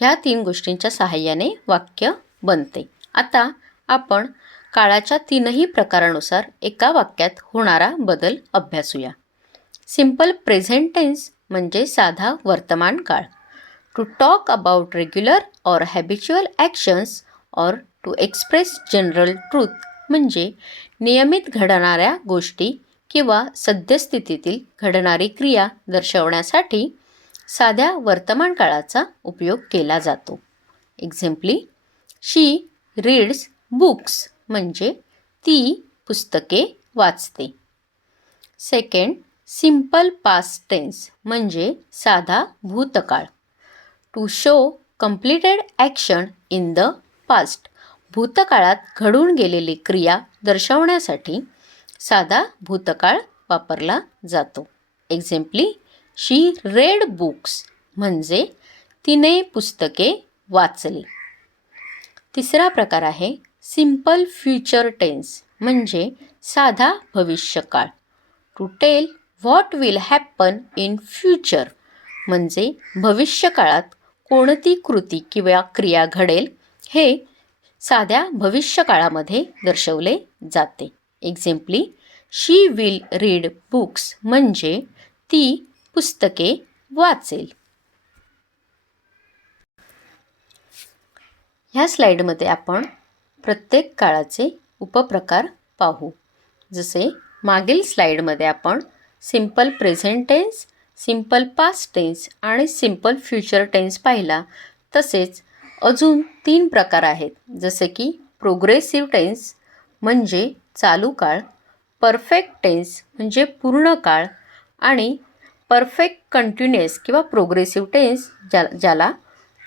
ह्या 3 गोष्टींच्या सहाय्याने वाक्य बनते. आता आपण काळाच्या 3ही प्रकारानुसार एका वाक्यात होणारा बदल अभ्यासूया. सिंपल प्रेझेंट टेन्स म्हणजे साधा वर्तमान काळ. To talk about regular or habitual actions or to express general truth म्हणजे नियमित घडणाऱ्या गोष्टी किंवा सद्यस्थितीतील घडणारी क्रिया दर्शवण्यासाठी साध्या वर्तमान काळाचा उपयोग केला जातो. एक्झाम्पली, शी रीड्स बुक्स म्हणजे ती पुस्तके वाचते. सेकंड, सिंपल पास्ट टेन्स म्हणजे साधा भूतकाळ. To show completed action in the past भूतकाळात घडून गेलेली क्रिया दर्शवण्यासाठी साधा भूतकाळ वापरला जातो. एक्झाम्पली, शी रेड बुक्स म्हणजे तिने पुस्तके वाचली. तिसरा प्रकार आहे सिंपल फ्युचर टेन्स म्हणजे साधा भविष्यकाळ. To tell what will happen in future म्हणजे भविष्यकाळात कोणती कृती किंवा क्रिया घडेल हे साध्या भविष्यकाळामध्ये दर्शवले जाते. एक्झाम्पली, शी विल रीड बुक्स म्हणजे ती पुस्तके वाचेल. ह्या स्लाईडमध्ये आपण प्रत्येक काळाचे उपप्रकार पाहू. जसे मागील स्लाईडमध्ये आपण simple present tense, simple past tense आणि सिंपल फ्युचर टेन्स पाहिला, तसेच अजून 3 प्रकार आहेत. जसे की प्रोग्रेसिव्ह टेन्स म्हणजे चालू काळ, परफेक्ट टेन्स म्हणजे पूर्ण काळ आणि परफेक्ट कंटिन्युअस किंवा प्रोग्रेसिव्ह टेन्स ज्याला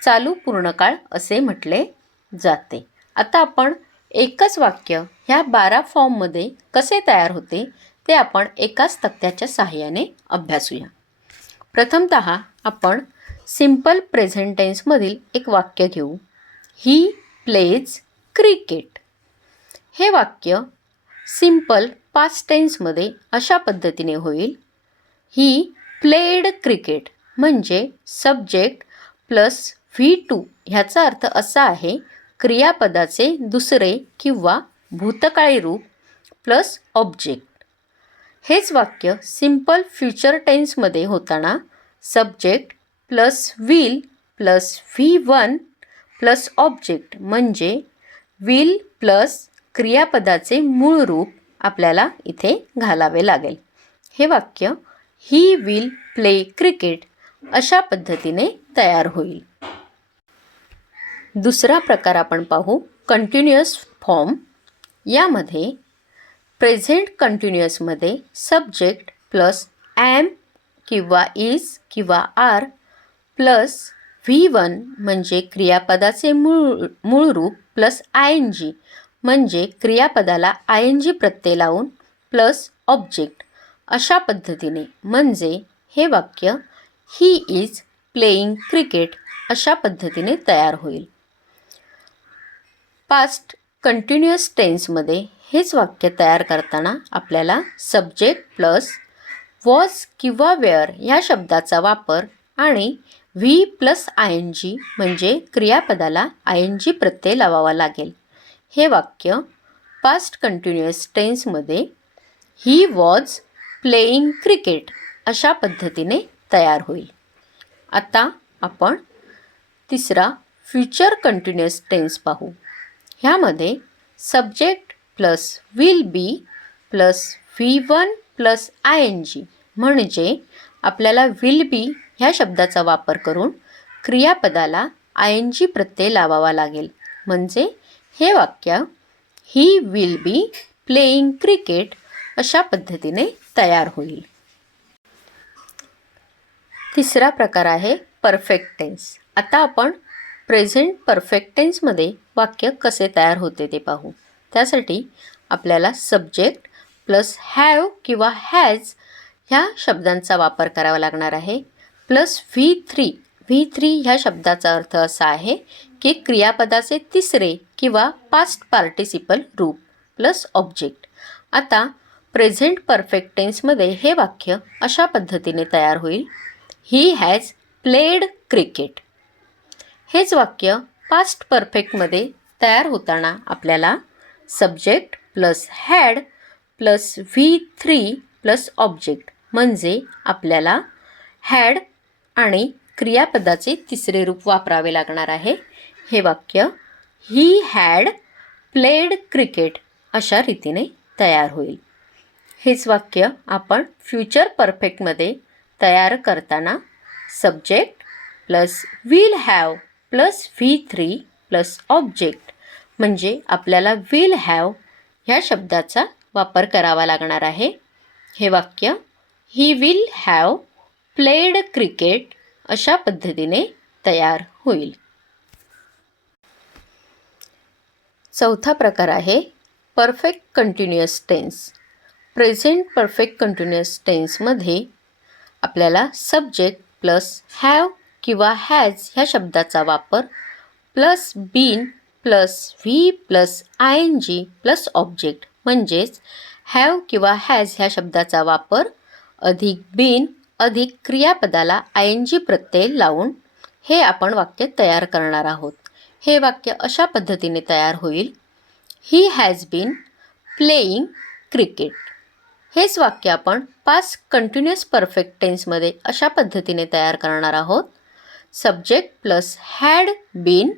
चालू पूर्ण काळ असे म्हटले जाते. आता आपण एकच वाक्य ह्या 12 फॉर्ममध्ये कसे तयार होते ते आपण एकाच तक्त्याच्या सहाय्याने अभ्यासूया. प्रथमतः आपण सिंपल प्रेझेंट टेन्समधील एक वाक्य घेऊ. He plays cricket. हे वाक्य सिंपल पास्ट टेन्समध्ये अशा पद्धतीने होईल. ही प्लेड क्रिकेट म्हणजे सब्जेक्ट प्लस V2 ह्याचा अर्थ असा आहे क्रियापदाचे दुसरे किंवा भूतकाळी रूप प्लस ऑब्जेक्ट. हेच वाक्य सिम्पल फ्युचर टेन्समध्ये होताना subject plus will plus V1 plus object म्हणजे विल प्लस क्रियापदाचे मूळ रूप आपल्याला इथे घालावे लागेल. हे वाक्य ही विल प्ले क्रिकेट अशा पद्धतीने तयार होईल. दुसरा प्रकार आपण पाहू कंटिन्युअस फॉर्म. यामध्ये प्रेझेंट कंटिन्युअसमध्ये सब्जेक्ट प्लस ॲम किंवा इज किंवा आर प्लस V1 म्हणजे क्रियापदाचे मूळ रूप प्लस ING म्हणजे क्रियापदाला ING प्रत्यय लावून प्लस ऑब्जेक्ट अशा पद्धतीने म्हणजे हे वाक्य ही इज प्लेइंग क्रिकेट अशा पद्धतीने तयार होईल. पास्ट कंटिन्युअस टेन्समध्ये हेच वाक्य तयार करताना आपल्याला सब्जेक्ट प्लस वॉज किंवा वेअर ह्या शब्दाचा वापर आणि V प्लस ING म्हणजे क्रियापदाला ING प्रत्यय लावावा लागेल. हे वाक्य पास्ट कंटिन्युअस टेन्समध्ये ही वॉज प्लेइंग क्रिकेट अशा पद्धतीने तयार होईल. आता आपण तिसरा फ्युचर कंटिन्युअस टेन्स पाहू. ह्यामध्ये subject plus will be plus V1 plus ING म्हणजे आपल्याला विल बी ह्या शब्दाचा वापर करून क्रियापदाला ING प्रत्यय लावावा लागेल. म्हणजे हे वाक्य he will be playing cricket अशा पद्धतीने तयार होईल. तिसरा प्रकार आहे परफेक्ट टेन्स. आता आपण प्रेझेंट परफेक्ट टेन्समध्ये वाक्य कसे तयार होते ते पाहू. त्यासाठी आपल्याला सब्जेक्ट प्लस हॅव किंवा हॅज ह्या शब्दांचा वापर करावा लागणार आहे प्लस V3 ह्या शब्दाचा अर्थ असा आहे की क्रियापदाचे तिसरे किंवा पास्ट पार्टिसिपल रूप प्लस ऑब्जेक्ट. आता प्रेझेंट परफेक्ट टेन्समध्ये हे वाक्य अशा पद्धतीने तयार होईल ही हॅज प्लेड क्रिकेट. हेच वाक्य पास्ट परफेक्टमध्ये तयार होताना आपल्याला subject plus had plus V3 plus object म्हणजे आपल्याला हॅड आणि क्रियापदाचे तिसरे रूप वापरावे लागणार आहे. हे वाक्य ही हॅड प्लेड क्रिकेट अशा रीतीने तयार होईल. हेच वाक्य आपण फ्युचर परफेक्टमध्ये तयार करताना subject plus will have plus V3 plus object म्हणजे आपल्याला विल हॅव ह्या शब्दाचा वापर करावा लागणार आहे. हे वाक्य he will have played cricket अशा पद्धतीने तयार होईल. चौथा प्रकार आहे perfect continuous tense. Present perfect continuous टेन्समध्ये आपल्याला सब्जेक्ट प्लस हॅव किंवा हॅज ह्या शब्दाचा वापर plus been plus V plus ING plus object म्हणजेच हॅव किंवा हॅज ह्या शब्दाचा वापर अधिक बीन अधिक क्रियापदाला ING प्रत्यय लावून हे आपण वाक्य तयार करणार आहोत. हे वाक्य अशा पद्धतीने तयार होईल he has been playing cricket. हेच वाक्य आपण पास्ट कंटिन्युअस परफेक्ट टेन्समध्ये अशा पद्धतीने तयार करणार आहोत subject plus had been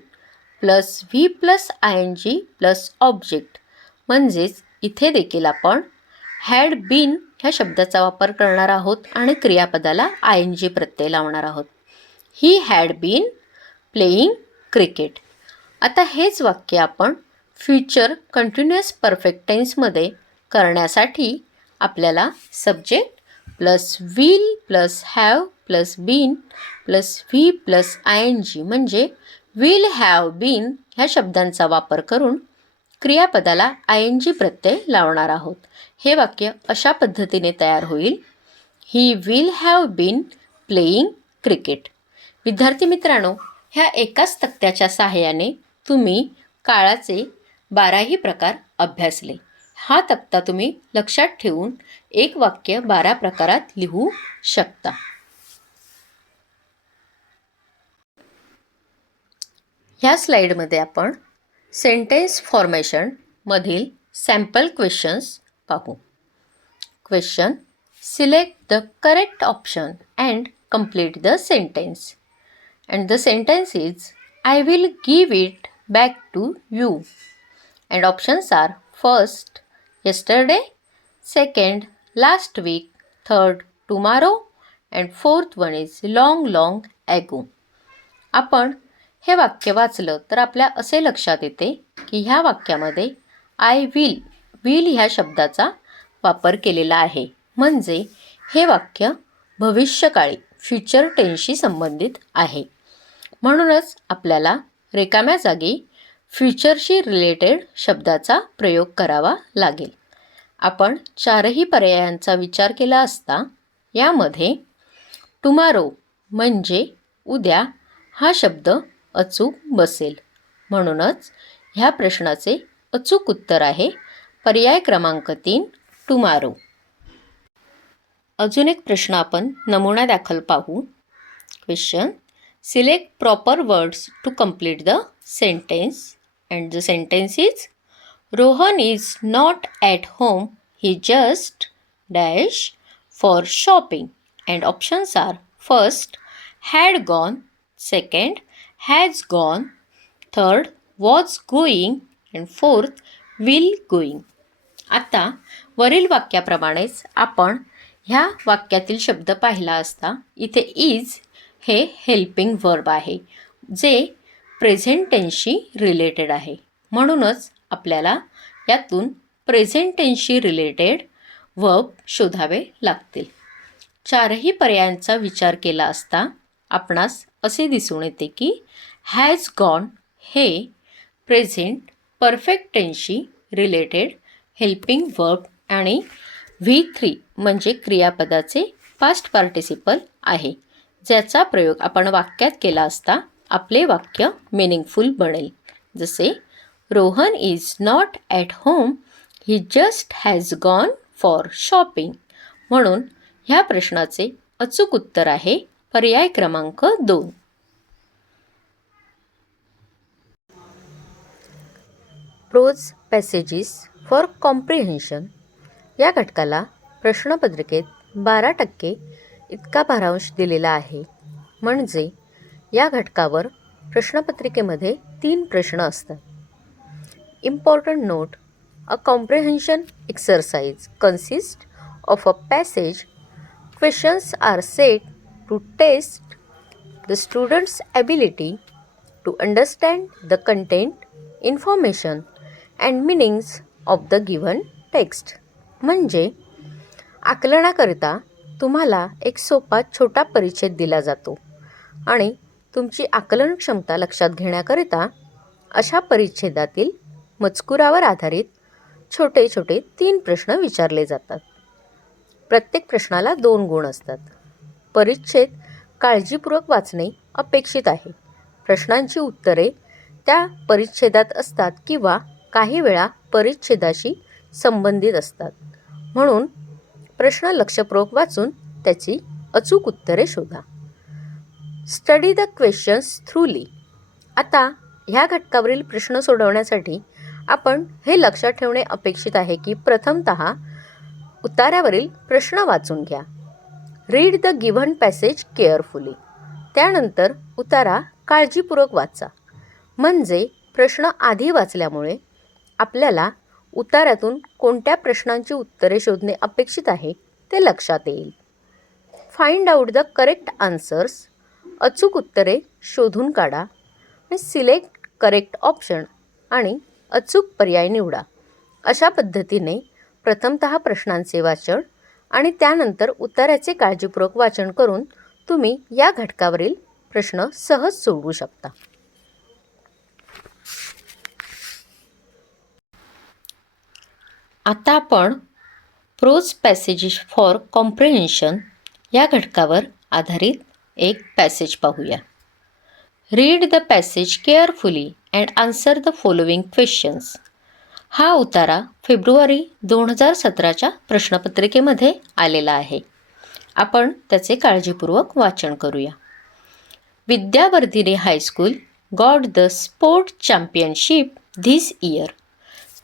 plus V plus ING plus object म्हणजेच इथे देखील आपण हॅड बीन ह्या शब्दाचा वापर करणार आहोत आणि क्रियापदाला ING प्रत्यय लावणार आहोत. He had been playing cricket. आता हेच वाक्य आपण फ्युचर कंटिन्युअस परफेक्ट टेन्समध्ये करण्यासाठी आपल्याला subject plus will plus have plus been plus V plus ING म्हणजे विल हॅव बीन ह्या शब्दांचा वापर करून क्रियापदाला ING प्रत्यय लावणार आहोत. हे वाक्य अशा पद्धतीने तयार होईल he will have been playing cricket. विद्यार्थी मित्रांनो, ह्या एकाच तक्त्याच्या सहाय्याने तुम्ही काळाचे 12ही प्रकार अभ्यासले. हा तक्ता तुम्ही लक्षात ठेवून एक वाक्य 12 प्रकारात लिहू शकता. ह्या स्लाईडमध्ये आपण सेंटेन्स फॉर्मेशन मधील सॅम्पल क्वेश्चन्स पाहू. Question: select the correct option and complete the sentence. And the sentence is I will give it back to you. And options are first yesterday, second last week, third tomorrow, and fourth one is long ago. आपण हे वाक्य वाचलं तर आपल्या असे लक्षात येते की ह्या वाक्यामध्ये आय विल ह्या शब्दाचा वापर केलेला आहे. म्हणजे हे वाक्य भविष्यकाळी फ्युचर टेन्सशी संबंधित आहे. म्हणूनच आपल्याला रिकाम्या जागी फ्युचरशी रिलेटेड शब्दाचा प्रयोग करावा लागेल. आपण चारही पर्यायांचा विचार केला असता यामध्ये टुमारो म्हणजे उद्या हा शब्द अचूक बसेल. म्हणूनच ह्या प्रश्नाचे अचूक उत्तर आहे पर्याय क्रमांक 3 टुमारो. अजून एक प्रश्न आपण नमुना दाखल पाहू. Question: select proper words to complete the sentence. And the sentence is Rohan is not at home, he just dash for shopping. And options are first had gone, second has gone, third was going, and fourth will going. आता वरील वाक्याप्रमाणेच आपण ह्या वाक्यातील शब्द पाहिला असता इथे इज हे हेल्पिंग वर्ब आहे जे प्रेझेंट टेन्सशी रिलेटेड आहे. म्हणूनच आपल्याला यातून प्रेझेंट टेन्सशी रिलेटेड वर्ब शोधावे लागतील. चारही पर्यायांचा विचार केला असता आपणास असे दिसून येते की हॅज गॉन हे प्रेझेंट परफेक्ट टेन्सशी रिलेटेड हेल्पिंग वर्ब आणि V3 म्हणजे क्रियापदाचे पास्ट पार्टिसिपल आहे, ज्याचा प्रयोग आपण वाक्यात केला असता आपले वाक्य मिनिंगफुल बनेल. जसे Rohan is not at home, he just has gone for shopping. म्हणून ह्या प्रश्नाचे अचूक उत्तर आहे पर्याय क्रमांक 2. प्रोज पॅसेजेस फॉर कॉम्प्रिहेन्शन या घटकाला प्रश्नपत्रिकेत 12% इतका भारांश दिलेला आहे. म्हणजे या घटकावर प्रश्नपत्रिकेमध्ये 3 प्रश्न असतात. Important note: A comprehension exercise consists of a passage. Questions are set to test the student's ability to understand the content, information, and meanings of the given text. म्हणजे आकलनाकरिता तुम्हाला एक सोपा छोटा परिच्छेद दिला जातो आणि तुमची आकलन क्षमता लक्षात घेण्याकरिता अशा परिच्छेदातील मजकुरावर आधारित छोटे 3 प्रश्न विचारले जातात. प्रत्येक प्रश्नाला 2 गुण असतात. परिच्छेद काळजीपूर्वक वाचणे अपेक्षित आहे. प्रश्नांची उत्तरे त्या परिच्छेदात असतात किंवा काही वेळा परिच्छेदाशी संबंधित असतात. म्हणून प्रश्न लक्षपूर्वक वाचून त्याची अचूक उत्तरे शोधा. Study the questions थ्रूली. आता ह्या घटकावरील प्रश्न सोडवण्यासाठी आपण हे लक्षात ठेवणे अपेक्षित आहे की प्रथमतः उतार्यावरील प्रश्न वाचून घ्या. Read the given passage carefully. त्यानंतर उतारा काळजीपूर्वक वाचा. म्हणजे प्रश्न आधी वाचल्यामुळे आपल्याला उतार्यातून कोणत्या प्रश्नांची उत्तरे शोधणे अपेक्षित आहे ते लक्षात येईल. Find out the correct answers. अचूक उत्तरे शोधून काढा. सिलेक्ट करेक्ट ऑप्शन आणि अचूक पर्याय निवडा. अशा पद्धतीने प्रथमतः प्रश्नांचे वाचन आणि त्यानंतर उत्तराचे काळजीपूर्वक वाचन करून तुम्ही या घटकावरील प्रश्न सहज सोडवू शकता. आता आपण प्रोज पॅसेजेस फॉर कॉम्प्रिहेन्शन या घटकावर आधारित एक पॅसेज पाहूया. Read the passage carefully and answer the following questions. हा उतारा फेब्रुवारी 2017च्या प्रश्नपत्रिकेमध्ये आलेला आहे. आपण त्याचे काळजीपूर्वक वाचन करूया. Vidyavardhini high school got the sport championship this year.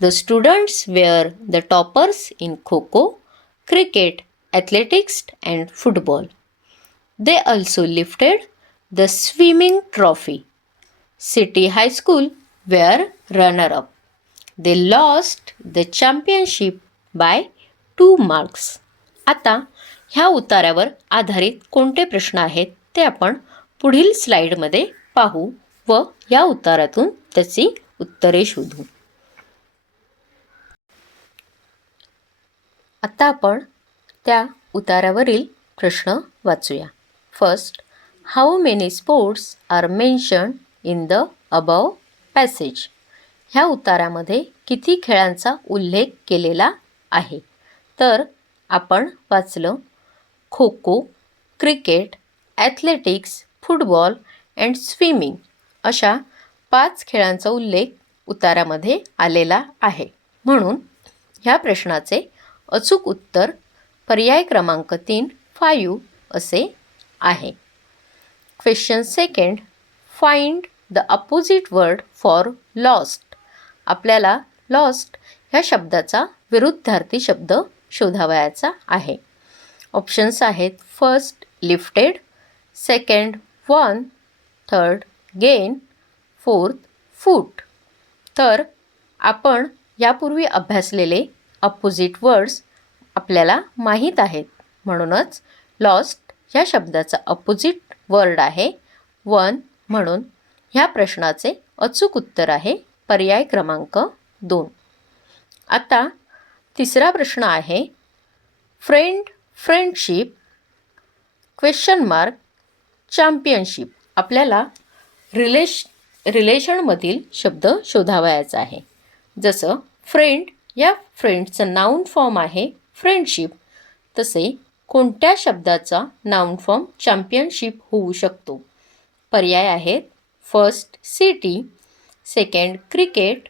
The students were the toppers in Kho-Kho, cricket, athletics and football. They also lifted the swimming trophy. City High School were runner-up. They lost the championship by 2 marks. आता ह्या उतारावर आधारित कोणते प्रश्न आहेत ते आपण पुढील स्लाइडमध्ये पाहू व या उतारातून त्याची उत्तरे शोधू. आता आपण त्या उतारावरील प्रश्न वाचूया. First, how many sports are mentioned in the above passage. ह्या उतारामध्ये किती खेळांचा उल्लेख केलेला आहे. तर आपण वाचलं kho kho, cricket, athletics, football and swimming अशा 5 खेळांचा उल्लेख उतारामध्ये आलेला आहे. म्हणून ह्या प्रश्नाचे अचूक उत्तर पर्याय क्रमांक 3 5 असे आहे. Question second, find the opposite word for lost. आपल्याला लॉस्ट ह्या शब्दाचा विरुद्धार्थी शब्द शोधावयाचा आहे. ऑप्शन्स आहेत first lifted, second won, third gain, fourth foot. तर आपण यापूर्वी अभ्यासलेले अपोजिट वर्ड्स आपल्याला माहीत आहेत. म्हणूनच लॉस्ट ह्या शब्दाचा अपोजिट वर्ड आहे वन. म्हणून ह्या प्रश्नाचे अचूक उत्तर आहे पर्याय क्रमांक 2. आता तिसरा प्रश्न आहे friend, friendship, question mark, championship. आपल्याला रिलेशनमधील शब्द शोधावयाचा आहे. जसं फ्रेंड या फ्रेंडचं नाऊन फॉर्म आहे फ्रेंडशिप, तसे कोणत्या शब्दाचा नाऊन फॉर्म चॅम्पियनशिप होऊ शकतो. पर्याय आहेत first city, second cricket,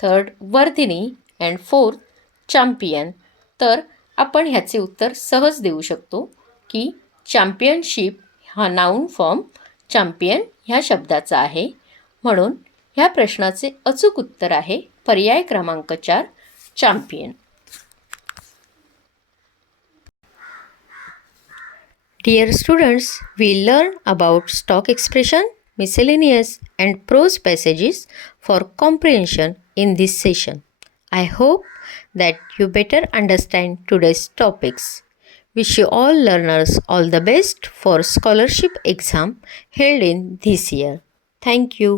third Vardhini and fourth champion. तर आपण ह्याचे उत्तर सहज देऊ शकतो की चॅम्पियनशिप हा नाऊन फॉर्म चॅम्पियन ह्या शब्दाचा आहे. म्हणून ह्या प्रश्नाचे अचूक उत्तर आहे पर्याय क्रमांक 4 champion. Dear students, we learn about stock expression, miscellaneous and prose passages for comprehension in this session. I hope that you better understand today's topics. Wish you all learners all the best for scholarship exam held in this year. Thank you.